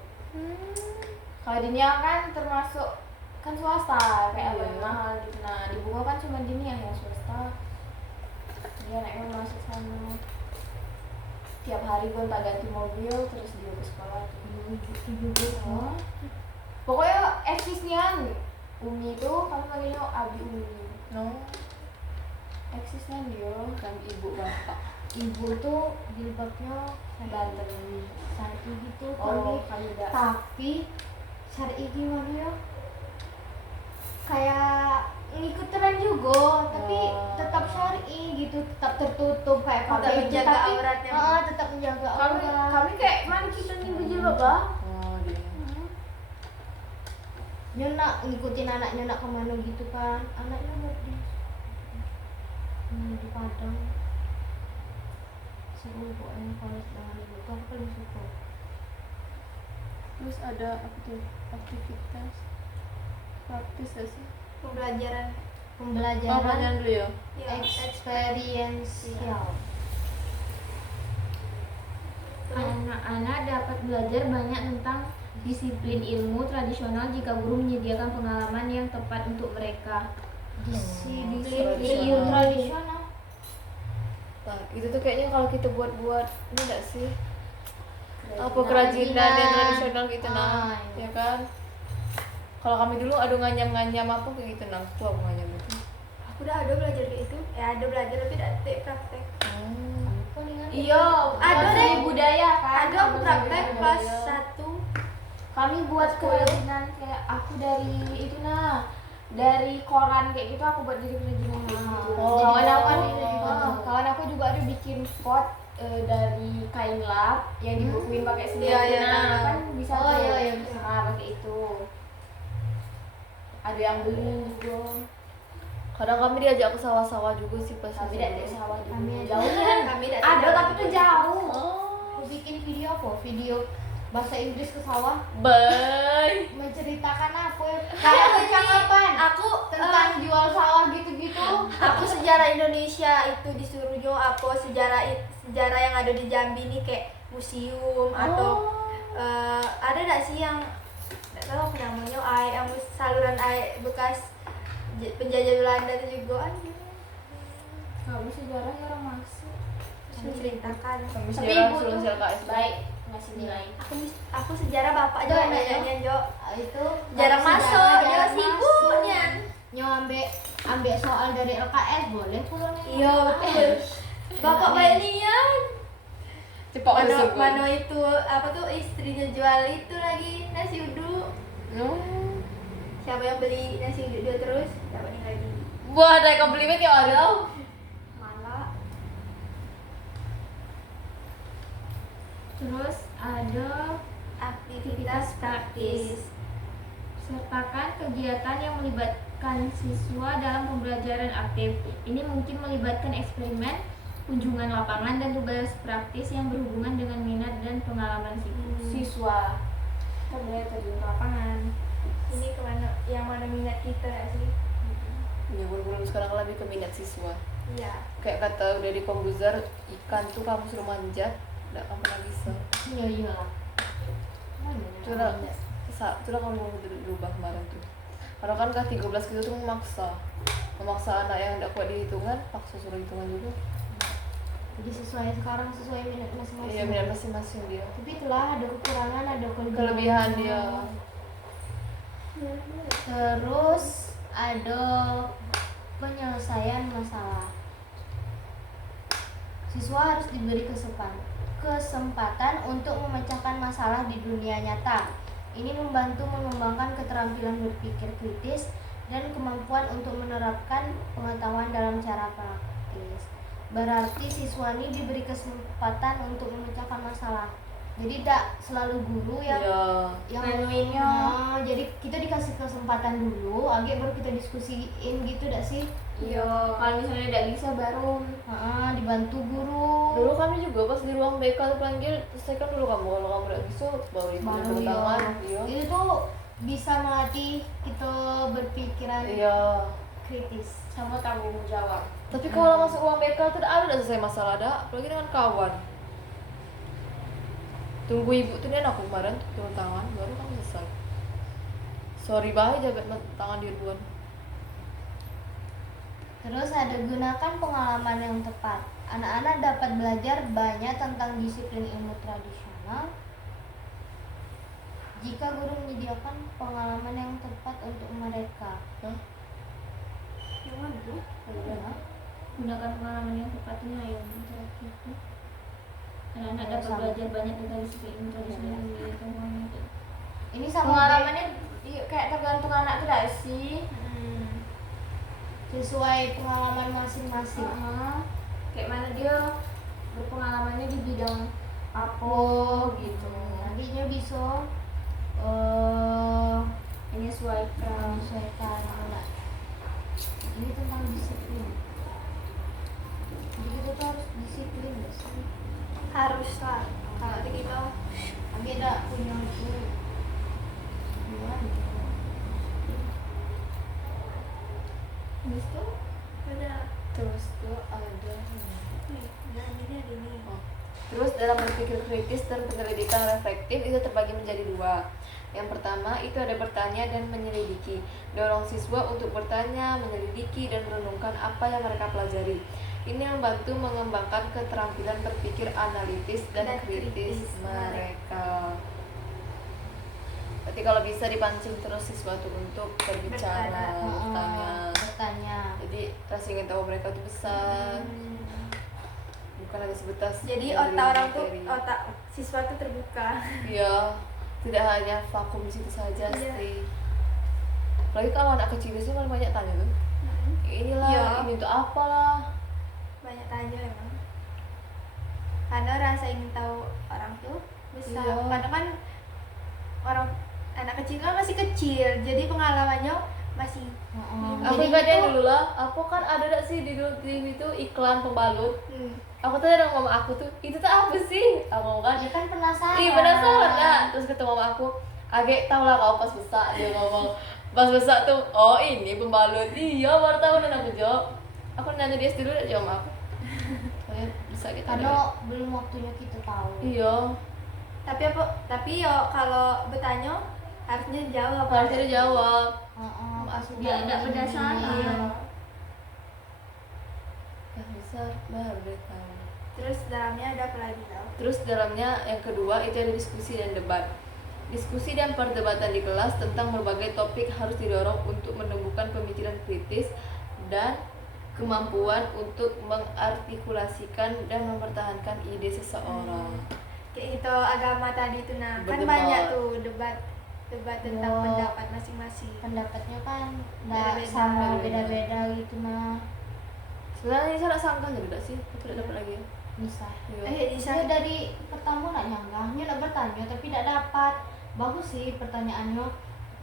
Kalau Dinia kan termasuk kan swasta kayak Iya. apa mahal gitu. Nah di Bungo kan cuma Dinia yang swasta. Dia anaknya masuk sana. Tiap hari gonta-ganti mobil terus dia ke sekolah. Itu juga. Oh. Pokoknya eksisnya Umi itu kami panggilnya Abi Umi. No, Eksisnya dia kan ibu bapak. Ibu tuh jilbabnya Banten. syar'i gitu Oh, kami. kami udah. Tapi syar'i gimana ya? Kayak ngikut tren juga, tapi Oh. tetap syar'i gitu, tetap tertutup kayak Tetap KBG, menjaga tapi auratnya. tetap menjaga Kami aurat. kami kayak mana kita nih berjilbab bah. Oh, dia. Nyonak ngikutin anaknya nak kemana gitu kan, anaknya buat di Padang. Seru pokoknya kalau dengan ibu tuh aku paling suka. Terus ada apa tuh? Aktivitas praktis gak sih? Pembelajaran. Oh, Pembelajaran pelajaran dulu ya. Ya, eksperiensial. Anak-anak dapat belajar banyak tentang disiplin ilmu tradisional jika guru menyediakan pengalaman yang tepat untuk mereka. Disiplin Tradisional. ilmu tradisional. Nah, itu tuh kayaknya kalau kita buat-buat ini enggak sih? Apa Kerajinan. kerajinan yang tradisional gitu nah, Ah, ya iya. kan? Kalau kami dulu ada nganyam-nganyam apa kayak gitu nah, tuh aku nganyam itu. Aku udah ada belajar kayak itu. Ya ada belajar tapi tidak praktek. Iya, ada buat deh. seni budaya kan. Ada aku praktek Seni kelas budaya. 1. Kami buat kerajinan kayak aku dari itu nah, dari koran kayak gitu aku buat jadi kerajinan kayak gitu. Oh. Kawan aku kan, Oh. kawan aku juga ada bikin pot dari kain lap yang dibukuin pakai sedotan. Iya, iya, Nah, tahu. kan bisa Oh, tuh. iya, iya, bisa. Nah, pakai itu. Ada yang beli juga. Kadang kami diajak ke sawah-sawah juga sih pas Kami tidak di sawah di Kami ada. jauh kan. Kami tidak Ada tidak tapi tuh jauh. Aku bikin video apa? Video bahasa Inggris ke sawah, Bye. menceritakan apa ya? Kayak percakapan Aku tentang jual sawah gitu-gitu. aku sejarah Indonesia itu disuruhnya apa sejarah yang ada di Jambi ini kayak museum atau ada nggak sih yang nggak tahu apa namanya yang saluran air bekas penjajah Belanda itu juga ada. Kamu sejarahnya orang masuk. Menceritakan. Kami Tapi sejarah ibu suruh tuh LKS. baik ngasih nilai. Aku sejarah bapak Jo, juga Jo. nanya Jo. Itu Jarang masuk, jarang dia sibuknya. Nyo ambek soal dari LKS boleh pulang. Iya betul. Bapak baik niat. Cepat Mano itu apa tuh istrinya jual itu lagi nasi uduk. No. Siapa yang beli nasi uduk dia terus dapat nilai tinggi. Buat ada komplimen yang ada. Malah Terus ada aktivitas praktis. sertakan kegiatan yang melibatkan siswa dalam pembelajaran aktif. Ini mungkin melibatkan eksperimen, kunjungan lapangan, dan tugas praktis yang berhubungan dengan minat dan pengalaman siswa. Kita boleh terjun ke lapangan. Ini kemana? Yang mana minat kita nggak sih? Ya belum sekarang lebih ke minat siswa. Iya. Kayak kata udah di Komputer, ikan tuh kamu suruh manjat, nggak akan pernah bisa. Iya iya lah. Itulah kamu mau berubah kemarin tuh. Karena kan K13 gitu tuh memaksa anak yang tidak kuat di hitungan, paksa suruh hitungan juga. Jadi sekarang sesuai minat masing-masing. Iya minat masing-masing dia. Tapi itulah ada kekurangan, ada Kelebihan dia. Terus ada penyelesaian masalah. Siswa harus diberi kesempatan untuk memecahkan masalah di dunia nyata. Ini membantu mengembangkan keterampilan berpikir kritis dan kemampuan untuk menerapkan pengetahuan dalam cara praktis. Berarti siswa ini diberi kesempatan untuk memecahkan masalah. Jadi tidak selalu guru yang Iya. Nganuinnya. Nah, jadi kita dikasih kesempatan dulu, agak baru kita diskusiin gitu dak sih? Iya, kalau misalnya tidak bisa baru Dibantu guru. Dulu kami juga pas di ruang BK tuh panggil, selesaikan dulu kamu, kalau kamu udah bisa baru ikut Baru tanda tangan. ya. Iya. Itu tuh bisa melatih kita berpikiran Iya. kritis. sama tanggung jawab. Tapi kalau masuk ruang BK tuh ada selesai masalah ada, apalagi dengan kawan. Tunggu ibu tuh dia aku kemarin turun tangan baru kamu selesai. Sorry bahaya jabat tangan di ruang. Terus ada gunakan pengalaman yang tepat. Anak-anak dapat belajar banyak tentang disiplin ilmu tradisional jika guru menyediakan pengalaman yang tepat untuk mereka. Hah? Yang mana tuh? Ya. Gunakan pengalaman yang tepatnya yang terakhir tuh. Anak-anak dapat Sama. belajar banyak tentang disiplin tradisional yang diberikan oleh Ini sama pengalamannya kayak tergantung anak tuh gak sih? sesuai pengalaman masing-masing. Kayak mana dia berpengalamannya di bidang apa gitu. Nantinya bisa Menyesuaikan. menyesuaikan. Nah, ini tentang disiplin. Jadi kita tuh harus disiplin gak sih? Harus lah. Kalau kita Tapi ada punya itu gimana? Habis itu udah. Terus tuh ada. Nah ini ada ini. Terus dalam berpikir kritis dan penyelidikan reflektif itu terbagi menjadi dua. Yang pertama itu ada bertanya dan menyelidiki. Dorong siswa untuk bertanya, menyelidiki, dan merenungkan apa yang mereka pelajari. Ini membantu mengembangkan keterampilan berpikir analitis dan kritis mereka. Berarti kalau bisa dipancing terus siswa tuh untuk berbicara, Bertanya. Jadi rasa ingin tahu mereka tuh besar. Bukan hanya sebatas Jadi dari otak orang tuh, materi. otak siswa tuh terbuka. Iya, tidak hanya vakum di situ saja Iya. sih. Apalagi kalau anak kecil biasanya malah banyak tanya tuh. Inilah, Iya. ini untuk apalah. Banyak tanya emang. Karena rasa ingin tahu orang tuh besar. Iya. Karena kan orang anak kecil kan masih kecil, jadi pengalamannya masih. Aku Jadi ingatnya itu- dulu lah, aku kan ada gak sih di TV itu iklan pembalut. Hmm. Aku tanya dengan mama aku tuh, itu tuh apa sih? Aku ngomong kan, Dia kan penasaran. ih penasaran nah. Terus ketemu mama aku, agak tau lah kau pas besar. Dia ngomong, pas besar tuh, oh ini pembalut. Iya baru tahu dan aku jawab. Aku nanya dia dulu, dia jawab sama aku. Soalnya bisa kita Karena belum waktunya kita tahu. Iya, Tapi yo kalau bertanya harusnya jawab. harusnya dia jawab. Aku Biar ada berdasarkan. Iya. Yang besar baru tahu. Terus dalamnya ada apa lagi tau? Terus dalamnya yang kedua itu ada diskusi dan debat. Diskusi dan perdebatan di kelas tentang berbagai topik harus didorong untuk menumbuhkan pemikiran kritis dan kemampuan untuk mengartikulasikan dan mempertahankan ide seseorang. Kayak gitu agama tadi tuh nah kan Berdebat. banyak tuh debat tentang Oh. pendapat masing-masing. Pendapatnya kan nggak Beda-beda. sama, beda-beda gitu nah. Sebenarnya ini sangat sangka tidak sih? Aku tidak dapat lagi. Bisa. Iya. Bisa Dia dari pertama nak nyanggahnya nak bertanya tapi tidak dapat. Bagus sih pertanyaannya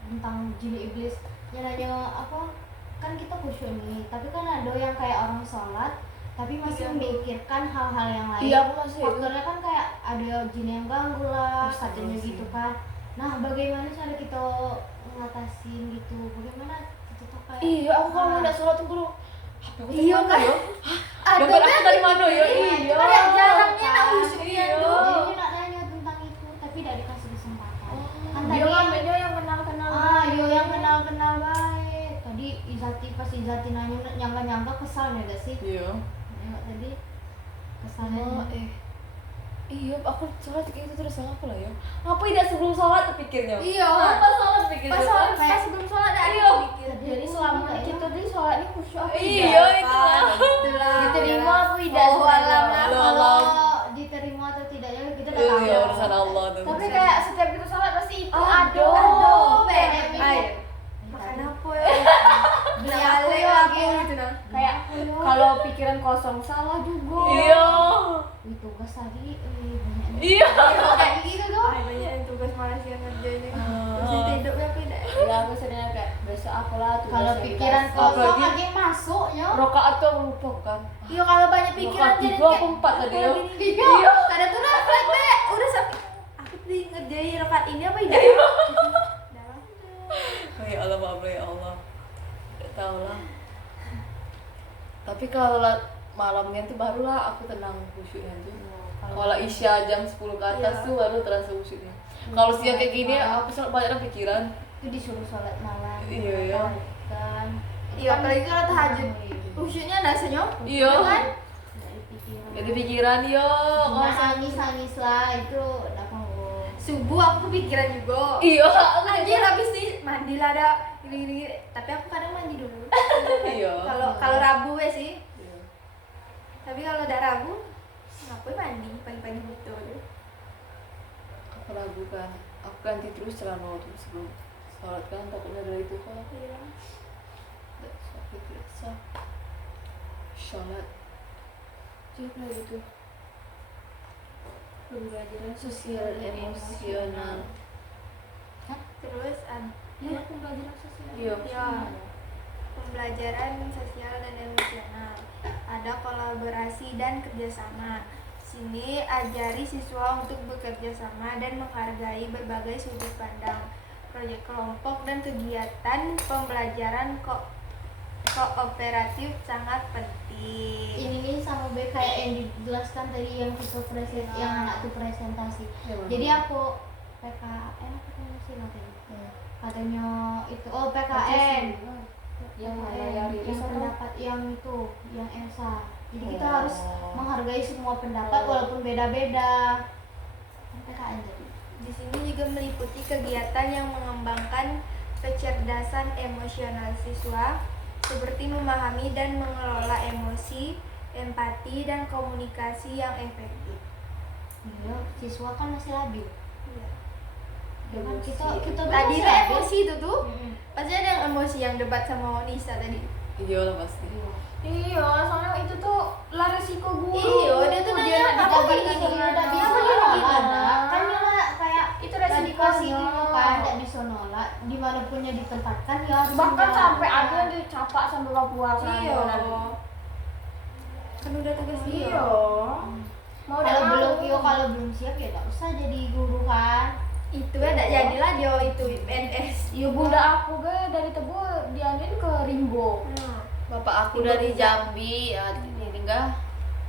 tentang jin iblis. Nanya apa? Kan kita khusyuk nih, tapi kan ada yang kayak orang sholat tapi masih Iya. memikirkan hal-hal yang lain. Iya, aku masih itu. Faktornya kan kayak ada jin yang ganggu lah, Bisa, katanya sih. gitu kan. Nah, bagaimana cara kita ngatasin gitu? Bagaimana kita tuh kayak Iya, aku kalau mau nak sholat tuh guru. Apa aku Iya, tadi mana kan? ya? Ada Dompet aku kan? dari mana ya? Iya. Ada jarangnya nak Kan. khusyuknya Iya. tuh. Jadi dia nak tanya tentang itu tapi tidak dikasih kesempatan. Kan tadi Dia yang ngambilnya yang kenal-kenal. yo yang kenal-kenal baik. Tadi pas Izati nanya nyangka-nyangka kesal ya gak sih? Iya. Nengok tadi kesalnya. Oh, iya, aku sholat kayak gitu terus apa lah ya? Apa tidak sebelum sholat terpikirnya? Iya. Apa sholat pikirnya? Pas sebelum sholat ada Iya. mikir. Jadi selama ini kita di sholat ini khusyuk apa Iya, tidak? itu lah. Itulah. Diterima apa tidak Oh, alam lah. Allah. Kalau diterima atau tidaknya kita udah tahu. Iya, urusan Allah tuh. Tapi kayak setiap kita sholat pasti itu Aduh. Aduh, Kayak Ben. mikir. Ayo. Makan apa ya? Beli Balik aku aku lagi. gitu nah. kayak Kalau pikiran kosong salah juga. Iya. Wih, tugas tadi banyak. Iya. Kayak gitu tuh. Banyak yang tugas malas yang ngerjain. Terus tidurnya aku tidak. Ya aku sebenarnya kayak besok aku lah tugas Kalau yang pikiran dikasih. kosong Apalagi- lagi masuk ya. Rokaat tuh aku lupa kan. Iya kalau banyak pikiran Rokaat jadi 3 apa 4 tadi ya? Iya. Kadang tuh refleks be. Udah sampai aku tadi ngerjain rokat ini apa tidak? Oh ya Allah, maaf ya Allah. Tidak tahu lah. Tapi kalau malamnya tuh barulah aku tenang khusyuknya tuh. Kalau Isya jam 10 ke atas Iya. tuh baru terasa khusyuknya. Kalau siang kayak gini aku sangat banyak pikiran. Itu disuruh sholat malam. Iya, iya. Kan. Iya apalagi kalau tahajud. Khusyuknya rasanya. Iya. Kan? Dari pikiran. Jadi pikiran yo. Cuma nangis lah itu udah mau. Subuh aku kepikiran juga. Iya. Anjir habis nih mandi lah ada gini-gini. Tapi aku kadang mandi dulu. Iya. Kalau Rabu ya sih. Iya. Tapi kalau udah Rabu ngapain mandi pagi-pagi betul. Aku ragu kan. Aku ganti terus celana waktu sebelum sholat kan, takutnya dari itu kok. Iya. Tidak sakit biasa. Sholat. Siapa itu? Pembelajaran sosial emosional. Terus Ya, pembelajaran sosial. Iya. ya pembelajaran sosial dan emosional. Ada kolaborasi dan kerjasama. Sini ajari siswa untuk bekerja sama dan menghargai berbagai sudut pandang. Proyek kelompok dan kegiatan pembelajaran kooperatif sangat penting. Ini nih sama B kayak yang dijelaskan tadi yang kita yang anak tuh presentasi. Jadi aku PKN apa sih katanya itu PKN Yang mana yang yang rilis atau? pendapat yang itu yang ESA. Jadi kita Oh. harus menghargai semua pendapat walaupun beda-beda. PKN jadi. Di sini juga meliputi kegiatan yang mengembangkan kecerdasan emosional siswa seperti memahami dan mengelola emosi, empati, dan komunikasi yang efektif. Iya, siswa kan masih labil. Iya. Ya kan kita tuh Tadi masih tuh labil. emosi itu tuh, Mm-mm. pasti ada yang emosi yang debat sama Nisa tadi. Iya lah pasti. Iya. Iya, soalnya itu tuh lah resiko guru. Iya, dia tuh nanya nak apa dijaga gini, gimana? Udah bisa Apa nolak gimana? ada kan nolak kayak Itu tadi resikonya. kasih dulu kan tidak bisa nolak dimanapun yang ditempatkan ya harus Bahkan nolak. sampai ada yang dicapak sampai Papua kan. Iya. Kan udah tugas dia. Iya. Mau kalau udah belum mau. yo kalau belum siap ya tak usah jadi guru kan. Itu ya enggak jadilah dia itu PNS. Iya bunda aku ge dari Tebu dianuin ke Rimbo. Bapak aku dari Jambi, ya ini enggak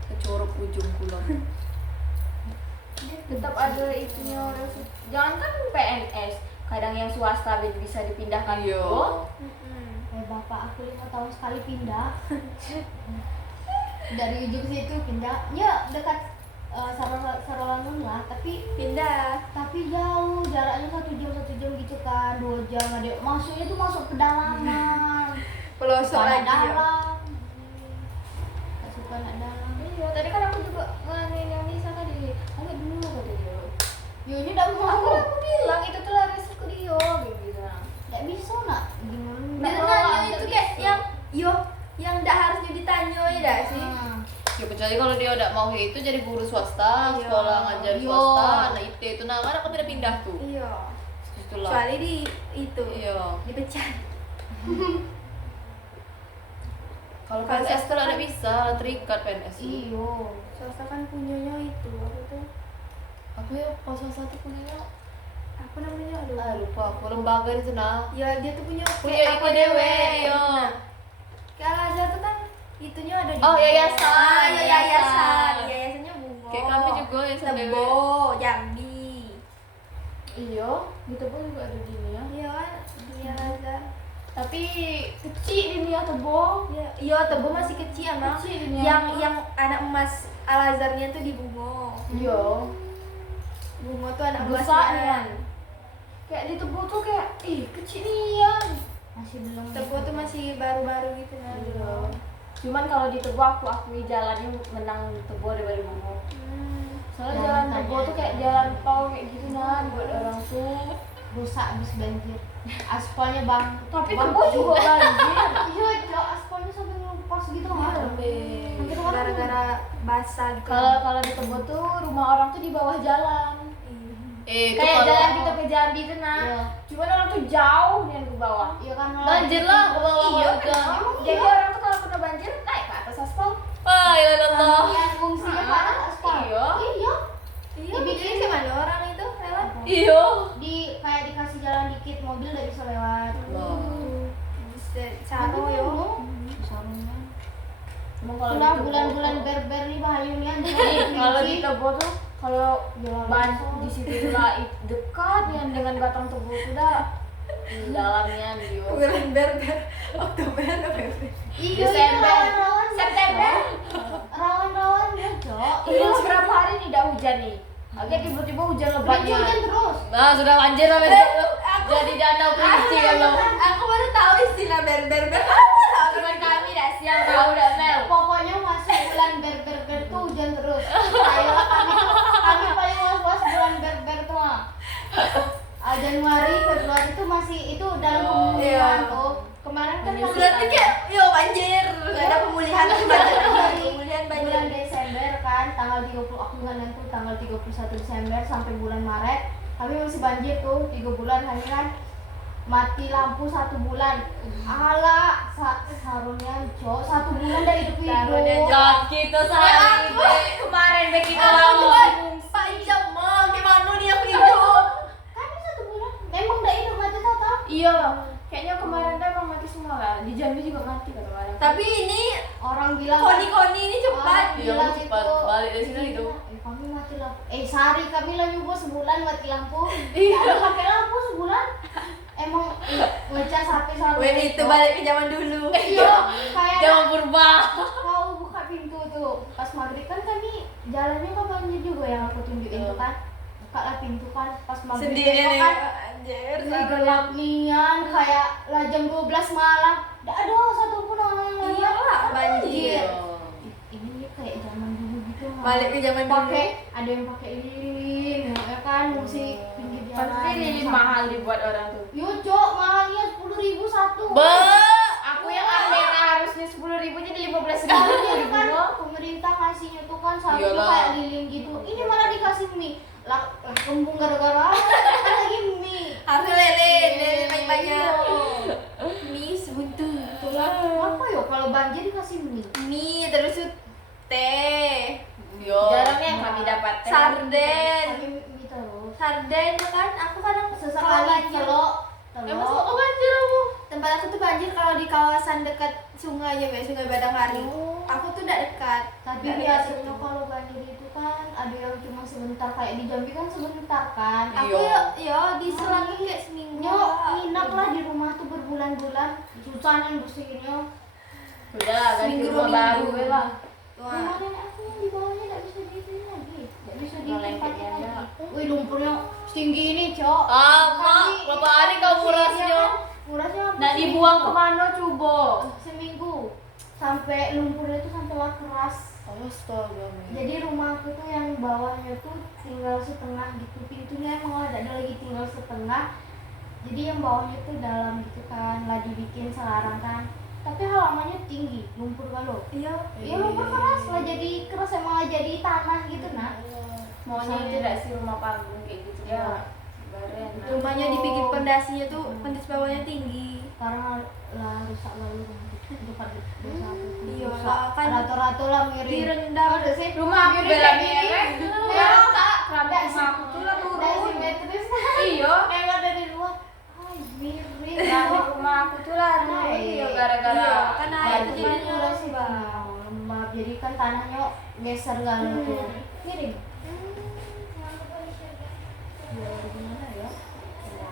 ke Curug ujung kulon. Tetap ada itunya. Jangan kan PNS, kadang yang swasta bisa dipindahkan Iya. dulu. Kayak bapak aku 5 tahun sekali pindah. Dari ujung situ pindah. Ya dekat Sarawangun lah, tapi Pindah. jauh jaraknya 1 jam gitu kan 2 jam ada masuknya tuh masuk pedalaman. Pelosok Suka anak lagi. Ya. dalam. Gak suka anak dalam. Iya, tadi kan aku juga nganin yang Nisa tadi. Ayo dulu kata dia. Yo ini udah mau. Aku bilang itu tuh lah resiko dia gitu. Gak bisa nak. Gimana? Dia tuh nanya itu kayak yang enggak harusnya ditanya ya dah sih. Ya kecuali kalau dia udah mau itu jadi guru swasta, Iya. sekolah ngajar Iya. swasta, anak IT itu nah kan aku pindah-pindah tuh. Iya. Itulah. Kecuali di itu Iya. dipecat. Kalau PNS tuh ada bisa terikat PNS. tuh. Iyo. Swasta kan punyanya itu apa tuh? Aku ya kalau salah satu punyanya Apa namanya? Aduh. lupa aku lembaga di sana. Ya dia tuh punya Punya kayak itu dewe, iya. Nah, kayak Al-Azhar tuh kan itunya ada di Oh, Bungo. yayasan, Ah, ya yayasan. yayasan. Yayasannya Bungo. Kayak kami juga yayasan Tebo, dewe. Jambi. Iya, di Tebu juga ada gini ya. Iya kan? Di Al-Azhar. Tapi kecil ini ya Tebu. Ya, iya Tebo masih kecil emang. Kecil ini Yang anak emas Al-Azharnya tuh di Bungo. Iya. Bungo tuh anak Besar emasnya. kan. Kayak di Tebu tuh kayak kecil nih ya. Masih belum. Tebo tuh masih baru-baru gitu kan. Iya. Cuman kalau di Tebu aku akui jalannya menang Tebu daripada Bungo. Soalnya Jangan jalan tanya. Tebu tuh kayak jalan tol kayak gitu nah buat orang tuh. Rusak habis banjir. Aspalnya bang. Tapi bang- Tebu juga banjir. Iya, Cok, aspalnya sampai ngelupas kos gitu kan. Hampir orang Gara-gara basah gitu. Kalau di Tebo tuh rumah orang tuh di bawah jalan. Itu Kayak kalau- jalan kita ke Jambi tuh nah. Iya. Cuman orang tuh jauh yang ke bawah. Iya kan. banjir lah ke bawah Iya, warga. Jadi orang tuh kalau kena banjir naik ke atas aspal. Wah, ya Allah. Yang fungsinya ke atas aspal. Iya. Iya. Iya, bikin gimana orang itu lewat? Iya. Di kayak dikasih jalan dikit mobil nggak bisa lewat. Caro yo. Sarungnya. Emang kalau Udah di Tebo- bulan-bulan berber nih bahayanya. kalau di Tebo tuh kalau Jalan ban langsung. di situ lah dekat dengan batang Tebo tuh dah di dalamnya dia. Bulan berber, Oktober, November. Iya, Desember. rawan-rawan. September. Rawan-rawan ya, Cok. Iya, berapa hari nih udah hujan nih. Agak tiba-tiba hujan lebatnya. Hujan terus. Nah, sudah banjir sampai situ. Jadi danau kelinci kan lo. Aku baru tahu istilah berber. Cuman kami dah siang tahu dah Mel. Pokoknya masuk bulan berber tuh hujan terus. Ayo kami paling was-was bulan berber tuh. Januari, Februari itu masih itu dalam pemulihan iya. tuh. Kemarin kan masih Berarti kayak yo banjir. Gak ada pemulihan lagi banjir. Pemulihan banjir. bulan Desember kan tanggal 30 aku ingat tuh tanggal 31 Desember sampai bulan Maret kami masih banjir tuh 3 bulan kami kan mati lampu 1 bulan ala sarungnya Cok 1 bulan dari hidup Kaki tuh sehari deh. Kemarin baik kita Aku lalu. juga panjang mah. Gimana nih aku hidup? kami 1 bulan memang udah hidup mati total Iya, kayaknya kemarin tuh emang mati semua lah. Di Jambi juga mati kata orang. Tapi ini orang bilang koni-koni ini cepat. Iya, cepat. Balik dari sini gitu. kami mati lampu sehari kami lah juga sebulan mati lampu iya pakai lampu sebulan emang ngecas HP sama Wen itu balik ke zaman dulu. iya kayak Jangan purba. kau buka pintu tuh pas maghrib kan kami jalannya ke banjir juga yang aku tunjukin tuh kan buka lah pintu kan pas maghrib Sendirian tengok ya. kan Anjir. ini gelap nian kayak lah jam 12 malam nggak ada satupun orang yang lewat. Iya lah, Kan banjir. ini kayak zaman dulu gitu Balik ke zaman dulu. pakai ada yang pakai lilin ya kan musik pinggir jalan Pasti lilin mahal dibuat orang tuh. yo cok mahalnya 10.000 satu Ba. Aku yang Amera harusnya 10.000 jadi 15.000 Seharusnya jadi itu kan dulu. pemerintah ngasihnya tuh kan seharusnya Iyalah. kayak lilin gitu ini malah dikasih mie lah kembung gara-gara kan lagi mie Harus lele banyak-banyak. Mie sebuntu. apa yo kalau banjir dikasih mie Mie terus tuh teh. Yo. Jarangnya yang kami dapat. Sarden. kami mie terus Sarden tuh kan aku kadang kalau sesekali banjir. telok Emang suka banjir kamu? Tempat aku tuh banjir kalau di kawasan dekat sungai aja, Sungai Badanghari. Aku tuh udah dekat. tapi Nggak dekat biasanya situ. kalau banjir itu kan ada yang cuma sebentar kayak di Jambi kan sebentar kan Aku Iya. yo di selangnya kayak seminggu. Nyo, nginap lah di rumah tuh berbulan-bulan susah nih bersihinnya Udah lah, ganti Seminggu, rumah 2 baru minggu. we lah. Wah. rumah nenek aku yang di bawahnya nggak bisa diituin lagi nggak bisa Kalau ditempatin lengketnya lagi wih lumpurnya setinggi ini cok Mak, berapa hari kau murasnya? murasnya Nah dibuang kemana coba? seminggu sampai lumpurnya tuh sampai lah keras Astaga. jadi rumah aku tuh yang bawahnya tuh tinggal setengah gitu pintunya emang ada lagi tinggal setengah jadi yang bawahnya tuh dalam gitu kan lah dibikin selarang kan tapi halamannya tinggi lumpur kalau Iya. ya lumpur keras lah jadi keras emang lah jadi tanah gitu nah Maunya itu tidak sih rumah panggung kayak gitu Iya. Baren. Rumahnya di pinggir pondasinya tuh pondasi bawahnya tinggi. karena lah rusak lalu dekat desa aku tuh Iya rusak. lah, kan rata-rata lah miring direndam. ada sih Rumah aku miring bela kayak gini. merek. Ya, Rambut rumah aku tuh lah Dari turun. simetris Iya. nengok dari luar ay miring Rambut rumah aku tuh lah turun. Iya gara-gara. Iya, kan air banjir. tuh jadinya lembab lembab. lembab jadi kan tanahnya geser kali tuh miring ya gimana ya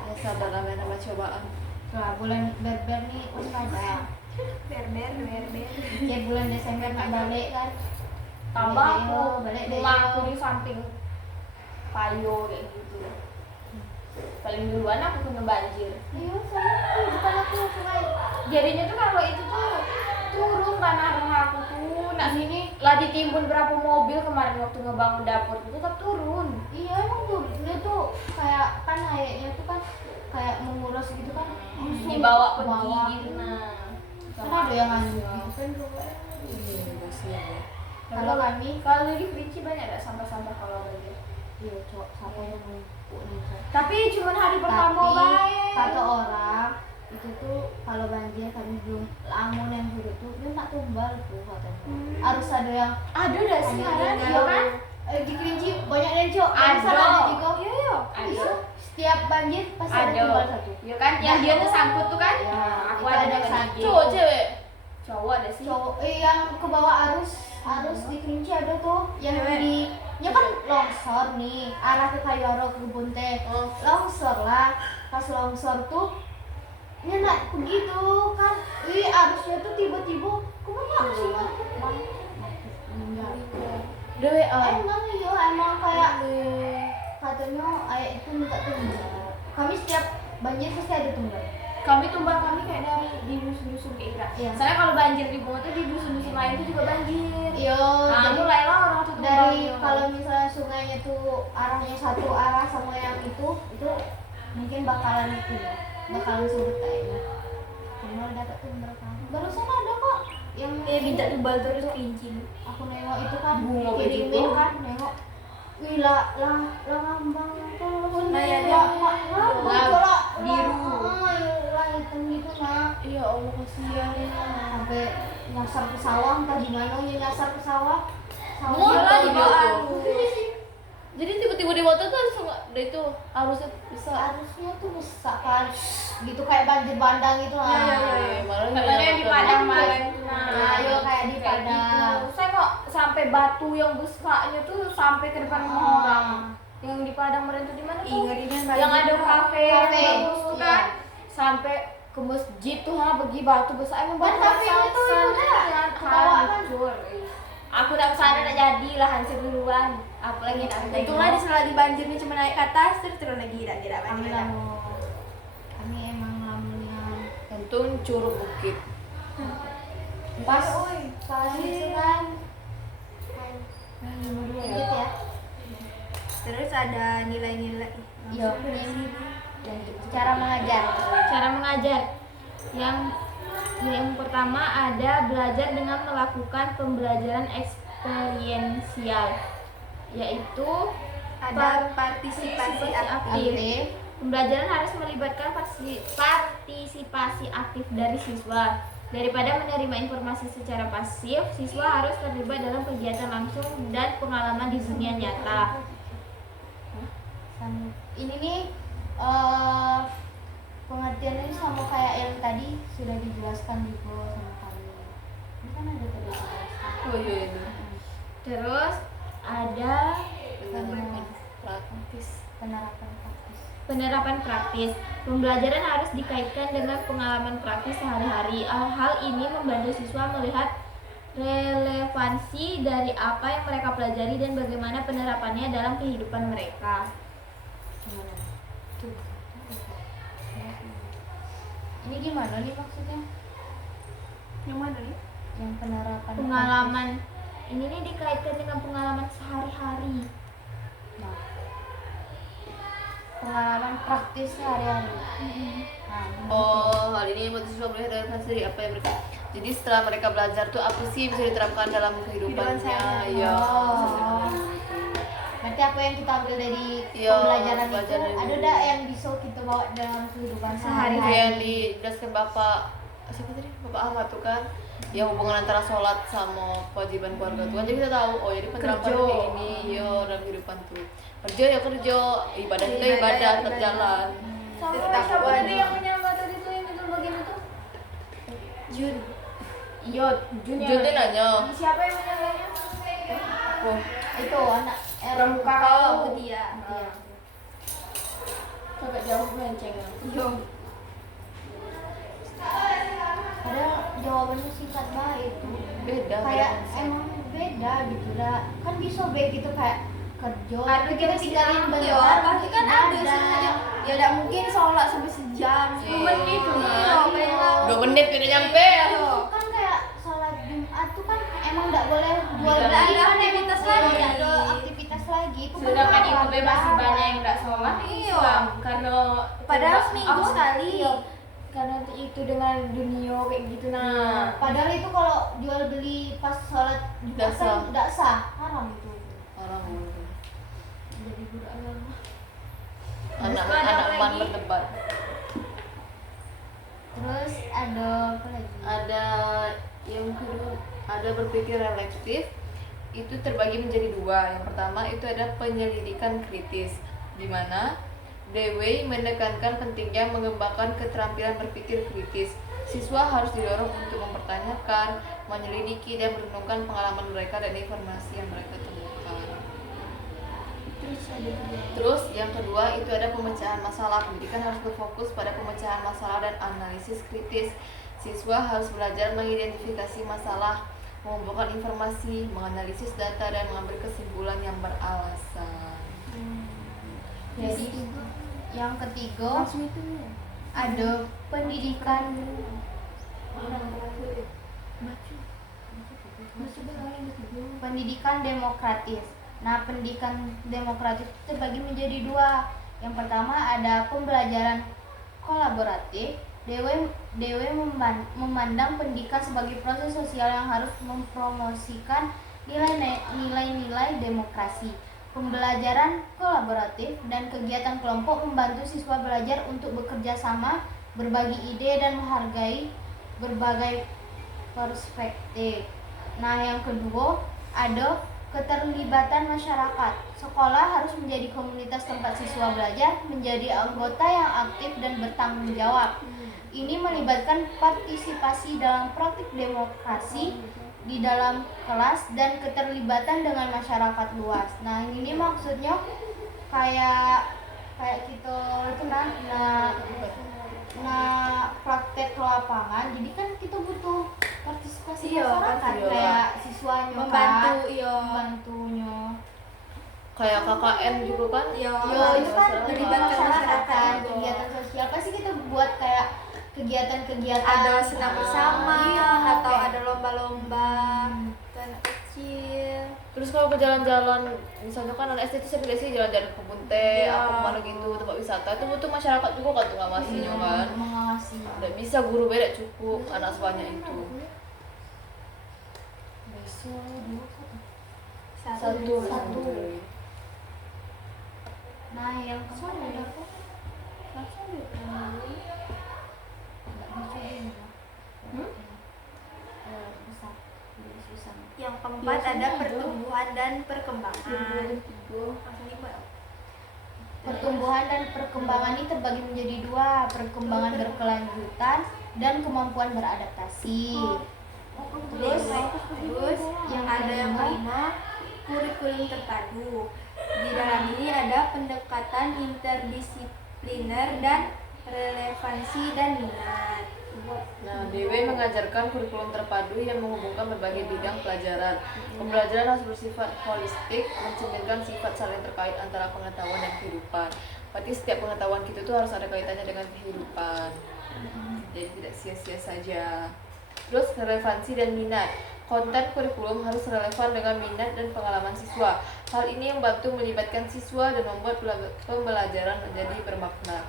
Ya, sabar namanya nama cobaan. nah bulan berber nih waspada Berber. kayak bulan Desember nak balik kan Tambah aku balik deh rumah aku di samping payo kayak gitu. Paling duluan aku kena banjir. iya sama bukan aku sungai Jadinya tuh kalau itu tuh turun tanah rumah aku tuh. Nah sini lah ditimbun berapa mobil kemarin waktu ngebangun dapur itu tetap turun. iya emang tuh dia tuh kayak kan airnya tuh kan kayak menguras gitu kan langsung Dibawa ke bawah. pergi gitu nah. Kan ada yang anu kan kalau kami Kalau di Kerinci banyak ada sampah-sampah kalau banjir. iya cok siapa yang numpuk nih Cok? Tapi cuma hari pertama Tapi baik. kata orang itu tuh kalau banjir kami belum lamun yang dulu tuh belum tak tumbal tuh katanya. Harus ada yang Ada udah ada sekarang yang ya kan? di Kerinci banyak yang cok. Ada. Ada juga. Iya iya. Bisa. Setiap banjir pasti ada Ada. tumbal satu. Ya kan yang dia tuh sangkut tuh kan? Ya, Aku itu ada ada yang satu. Cowok cewek. Cowok ada sih. Cowok yang ke bawah arus di Kerinci ada tuh yang di nya kan longsor nih arah ke Kayoro ke kebun teh longsor lah pas longsor tuh nya nak begitu kan arusnya tuh tiba-tiba kemana sih aku meninggal Dewe emang iya emang kayak katanya ayah itu minta tumbal kami setiap banjir pasti ada tumbal Kami tumbal kami kayak dari di dusun-dusun kayak Ira. Iya. Soalnya kalau banjir di Bunga tuh di dusun-dusun lain tuh juga banjir. iya Nah, jadi mulailah orang tuh dari tumbalnya. kalau misalnya sungainya tuh arahnya satu arah sama yang itu mungkin bakalan itu ya bakalan surut kayaknya cuma dapat tumbal kan barusan ada kok yang minta tumbal terus Kerinci. aku nengok itu kan Bunga kirimin begitu. kan nengok wih lah ngambang tuh Nah, ya, biru lah hitam gitu nah Iya Allah kasihan. sampai nyasar ke sawah entah di mana nyasar ke sawah Motor Iyalah, di bawah gitu. arus. Jadi tiba-tiba di motor tuh langsung ada itu arusnya bisa. harusnya tuh besar kan gitu kayak banjir bandang gitu lah Malah Katanya yang di Padang Malen. Nah, iya, kayak di Padang. Gitu. Saya kok sampai batu yang besarnya tuh sampai ke depan rumah orang. Yang di Padang Malen tuh di mana tuh? Yang ada kafe, Kafe, bagus tuh iya. kan. Sampai ke masjid tuh bagi batu besar emang Dan batu kafe itu raksasa. ke bawah kan? Hancur. Aku tak kesana tak jadi lah hancur duluan. Apalagi nak Untunglah di selagi banjirnya cuma naik ke atas terus turun lagi tidak kami banjir. lamun kami emang lamunnya Untung curug bukit. pas itu kan lanjut ya Terus ada nilai-nilai. iya cara mengajar Cara mengajar yang pertama ada belajar dengan melakukan pembelajaran eksperiensial, yaitu Ada partisipasi aktif. aktif pembelajaran harus melibatkan partisipasi aktif dari siswa. Daripada menerima informasi secara pasif, siswa harus terlibat dalam kegiatan langsung dan pengalaman di dunia nyata. ini nih pengertiannya ini sama kayak yang tadi sudah dijelaskan juga sama kami ini kan ada tadi dijelaskan Oh iya itu. Terus ada Penerapan praktis. penerapan praktis penerapan praktis. Pembelajaran harus dikaitkan dengan pengalaman praktis sehari-hari. Hal ini membantu siswa melihat relevansi dari apa yang mereka pelajari dan bagaimana penerapannya dalam kehidupan mereka. gimana tuh ini gimana nih maksudnya Yang mana nih? yang penerapan Pengalaman ini nih dikaitkan dengan pengalaman sehari-hari. praktis. Nah, pengalaman praktis sehari-hari nah, Oh, hal ini membuat siswa melihat relevansi dari apa yang mereka. Jadi setelah mereka belajar tuh apa sih yang bisa diterapkan dalam kehidupannya? sehari-hari. Iya. Oh. Berarti apa yang kita ambil dari Iya, pembelajaran itu pelajaran ada itu. enggak yang bisa kita bawa dalam kehidupan Kayak sehari-hari yang dijelaskan Bapak siapa tadi? Bapak Ahmad tuh kan, yang hubungan antara sholat sama kewajiban keluarga tuh kan, jadi kita tahu oh jadi penerapan Kerja. kayak gini yo dalam kehidupan tuh kerja ya kerja, ibadah kita ibadah tetap jalan. Sama Tetap siapa wajib. tadi yang menyambat tadi tuh yang itu bagian itu? Jun. Iya, Jun Jun tuh nanya, Siapa yang menyambatnya? oh itu anak Pramuka Oh, kau. dia. Iya. Agak jauh melenceng. Yo. Padahal jawabannya singkat banget itu beda. kayak beda. emang beda gitu dah kan bisa baik gitu kayak kerja Ada tapi kita tinggalin ya, benar pasti kan ada sebenarnya. Ya tidak mungkin sholat sampai sejam, 10 menit cuma. Iya, kayak 2 menit udah nyampe. itu kan kayak sholat Jumat tuh kan emang nggak boleh jual Nggak beli ada kan, aktivitas nggak lagi. ada aktivitas lagi itu kan Sedangkan sholat itu masih ibadah. banyak yang nggak sholat di Iya. Islam karena Padahal coba- seminggu apa? sekali. Iya. karena itu dengan dunia kayak gitu nah. Padahal itu kalau jual beli pas sholat Jumat Nggak sah. kan nggak sah, haram itu. Orang boleh. Jadi budak agama. Anak man berdebat. Terus ada apa lagi? Ada yang kedua, ada berpikir reflektif. Itu terbagi menjadi dua. Yang pertama itu ada penyelidikan kritis, di mana Dewey menekankan pentingnya mengembangkan keterampilan berpikir kritis. Siswa harus didorong untuk mempertanyakan, menyelidiki, dan merenungkan pengalaman mereka dan informasi yang mereka temukan. Terus yang kedua itu ada pemecahan masalah. Pendidikan harus berfokus pada pemecahan masalah dan analisis kritis. Siswa harus belajar mengidentifikasi masalah, mengumpulkan informasi, menganalisis data, dan mengambil kesimpulan yang beralasan. Jadi yang ketiga ada pendidikan pendidikan demokratis. Nah, pendidikan demokratis itu terbagi menjadi dua. Yang pertama ada pembelajaran kolaboratif. Dewe memandang pendidikan sebagai proses sosial yang harus mempromosikan nilai-nilai demokrasi. Pembelajaran kolaboratif dan kegiatan kelompok membantu siswa belajar untuk bekerja sama, berbagi ide, dan menghargai berbagai perspektif. Nah, yang kedua ada keterlibatan masyarakat. Sekolah harus menjadi komunitas tempat siswa belajar, menjadi anggota yang aktif dan bertanggung jawab. Ini melibatkan partisipasi dalam praktik demokrasi di dalam kelas dan keterlibatan dengan masyarakat luas. Nah, ini maksudnya kayak kita itu praktek ke lapangan. Jadi kan kita butuh partisipasi masyarakat, iya. kayak siswanya Membantu, kan, iya. membantunya. Kayak KKN juga kan? Yo, Iya, itu kan melibatkan masyarakat. kegiatan sosial. Pasti kita buat kayak kegiatan-kegiatan Ada senam bersama Iya, atau kayak- ada lomba-lomba untuk anak kecil. Terus kalau ke jalan-jalan, misalnya kan anak SD itu sering gak sih jalan-jalan ke kebun teh, Iya. apa kemana gitu, tempat wisata itu butuh masyarakat juga kan tuh ngawasinya kan. mengawasi. Nggak bisa guru beda cukup anak sebanyak itu. Satu. Nah, yang keempat ada apa? Yang keempat ada pertumbuhan dan perkembangan. Pertumbuhan dan perkembangan ini terbagi menjadi dua, perkembangan berkelanjutan dan kemampuan beradaptasi. Terus yang ada yang kelima, kurikulum terpadu. Di dalam ini ada pendekatan interdisipliner dan relevansi dan minat. Nah, DW mengajarkan kurikulum terpadu yang menghubungkan berbagai bidang pelajaran. Pembelajaran harus bersifat holistik, mencerminkan sifat saling terkait antara pengetahuan dan kehidupan. Berarti setiap pengetahuan kita itu harus ada kaitannya dengan kehidupan. Jadi tidak sia-sia saja. Terus relevansi dan minat. Konten kurikulum harus relevan dengan minat dan pengalaman siswa. Hal ini membantu melibatkan siswa dan membuat pembelajaran menjadi bermakna.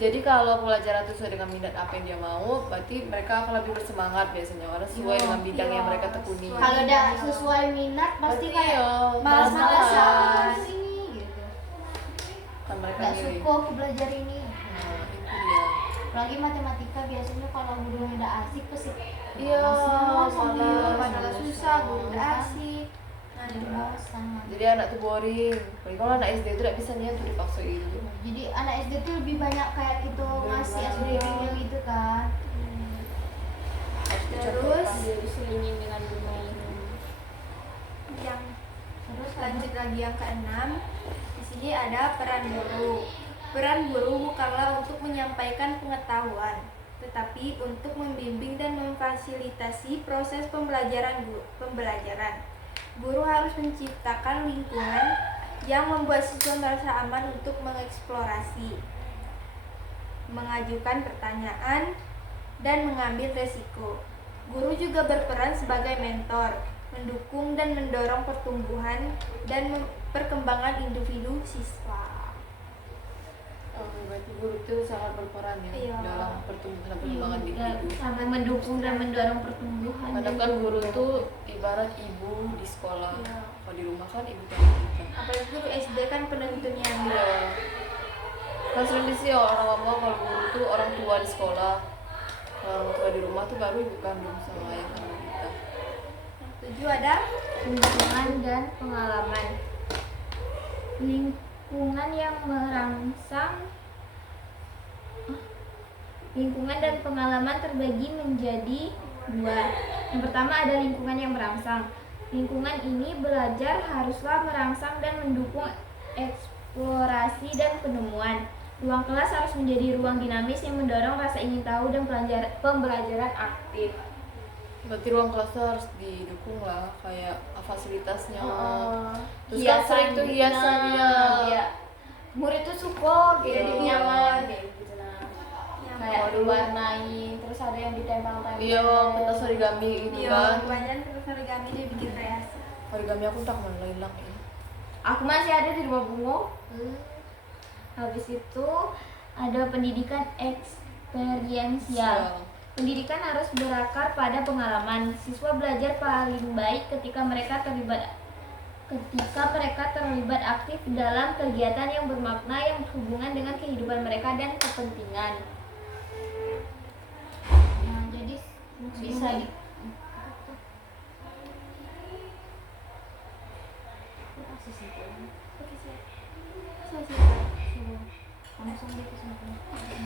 Jadi kalau pelajaran itu sesuai dengan minat apa yang dia mau, berarti mereka akan lebih bersemangat biasanya, karena sesuai dengan bidang yang mereka tekuni. Kalau udah sesuai minat pasti Berarti kayak ya, malas-malasan ini gitu. kan mereka Nggak milih. suka aku belajar ini. Nah, itu dia. Apalagi matematika biasanya kalau gurunya udah asik pasti Iya, malas. Masalah susah, guru udah asik. Nah, itu sangat. Jadi anak tuh boring. Apalagi kalau anak SD itu tidak bisa niat tuh dipaksain gitu. Jadi anak SD tuh lebih banyak kayak gitu ngasih SDM-nya gitu kan. Terus Dia diselingin dengan bermain. yang Terus lanjut lagi yang keenam, di sini ada peran guru. Peran guru bukanlah untuk menyampaikan pengetahuan, tetapi untuk membimbing dan memfasilitasi proses pembelajaran. Guru harus menciptakan lingkungan yang membuat siswa merasa aman untuk mengeksplorasi, mengajukan pertanyaan, dan mengambil resiko. Guru juga berperan sebagai mentor, mendukung dan mendorong pertumbuhan dan perkembangan individu siswa. berarti guru itu sangat berperan ya Iya. dalam pertumbuhan dan perkembangan Iya, individu. sangat mendukung dan mendorong pertumbuhan. Karena dan kan guru pertumbuhan. tuh ibarat ibu di sekolah. Iya. Kalau di rumah kan ibu kan kita. Apalagi guru SD kan penentunya. Iya. Kan sering sih orang ngomong kalau guru tuh orang tua di sekolah. Kalau orang tua di rumah tuh baru ibu kandung sama ayah kandung kita. Yang 7 ada Lingkungan dan pengalaman. Lingkungan yang merangsang lingkungan dan pengalaman terbagi menjadi dua. Yang pertama ada lingkungan yang merangsang. Lingkungan ini belajar haruslah merangsang dan mendukung eksplorasi dan penemuan. Ruang kelas harus menjadi ruang dinamis yang mendorong rasa ingin tahu dan pembelajaran aktif. Berarti ruang kelasnya harus didukung lah, kayak fasilitasnya. Terus kan Hiasan sering tuh gitu. hiasannya. Nah, iya. Murid tuh suka gitu, Iya. jadi nyaman kayak gitu nah. yang Kayak Waduh. diwarnain, terus ada yang ditempel-tempel. Iya, kertas origami gitu kan. pelajaran terus origami dia bikin kreasi. Origami aku tak malah hilang ya. Aku masih ada di rumah bungo. Habis itu ada pendidikan eksperiensial. Pendidikan harus berakar pada pengalaman. Siswa belajar paling baik ketika mereka terlibat aktif dalam kegiatan yang bermakna yang berhubungan dengan kehidupan mereka dan kepentingan. Nah, jadi bisa di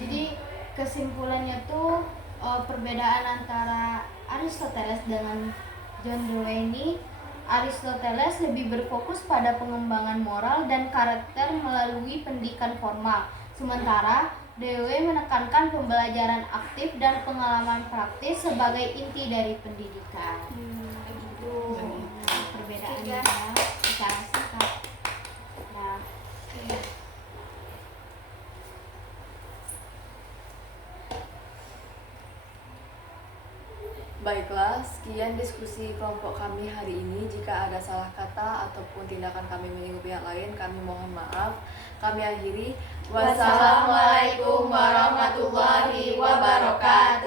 Jadi kesimpulannya tuh perbedaan antara Aristoteles dengan John Dewey ini, Aristoteles lebih berfokus pada pengembangan moral dan karakter melalui pendidikan formal, sementara Dewey menekankan pembelajaran aktif dan pengalaman praktis sebagai inti dari pendidikan. Begitu perbedaannya secara singkat. Nah, Baiklah, sekian diskusi kelompok kami hari ini. Jika ada salah kata ataupun tindakan kami menyinggung pihak lain, kami mohon maaf. Kami akhiri. Wassalamualaikum warahmatullahi wabarakatuh.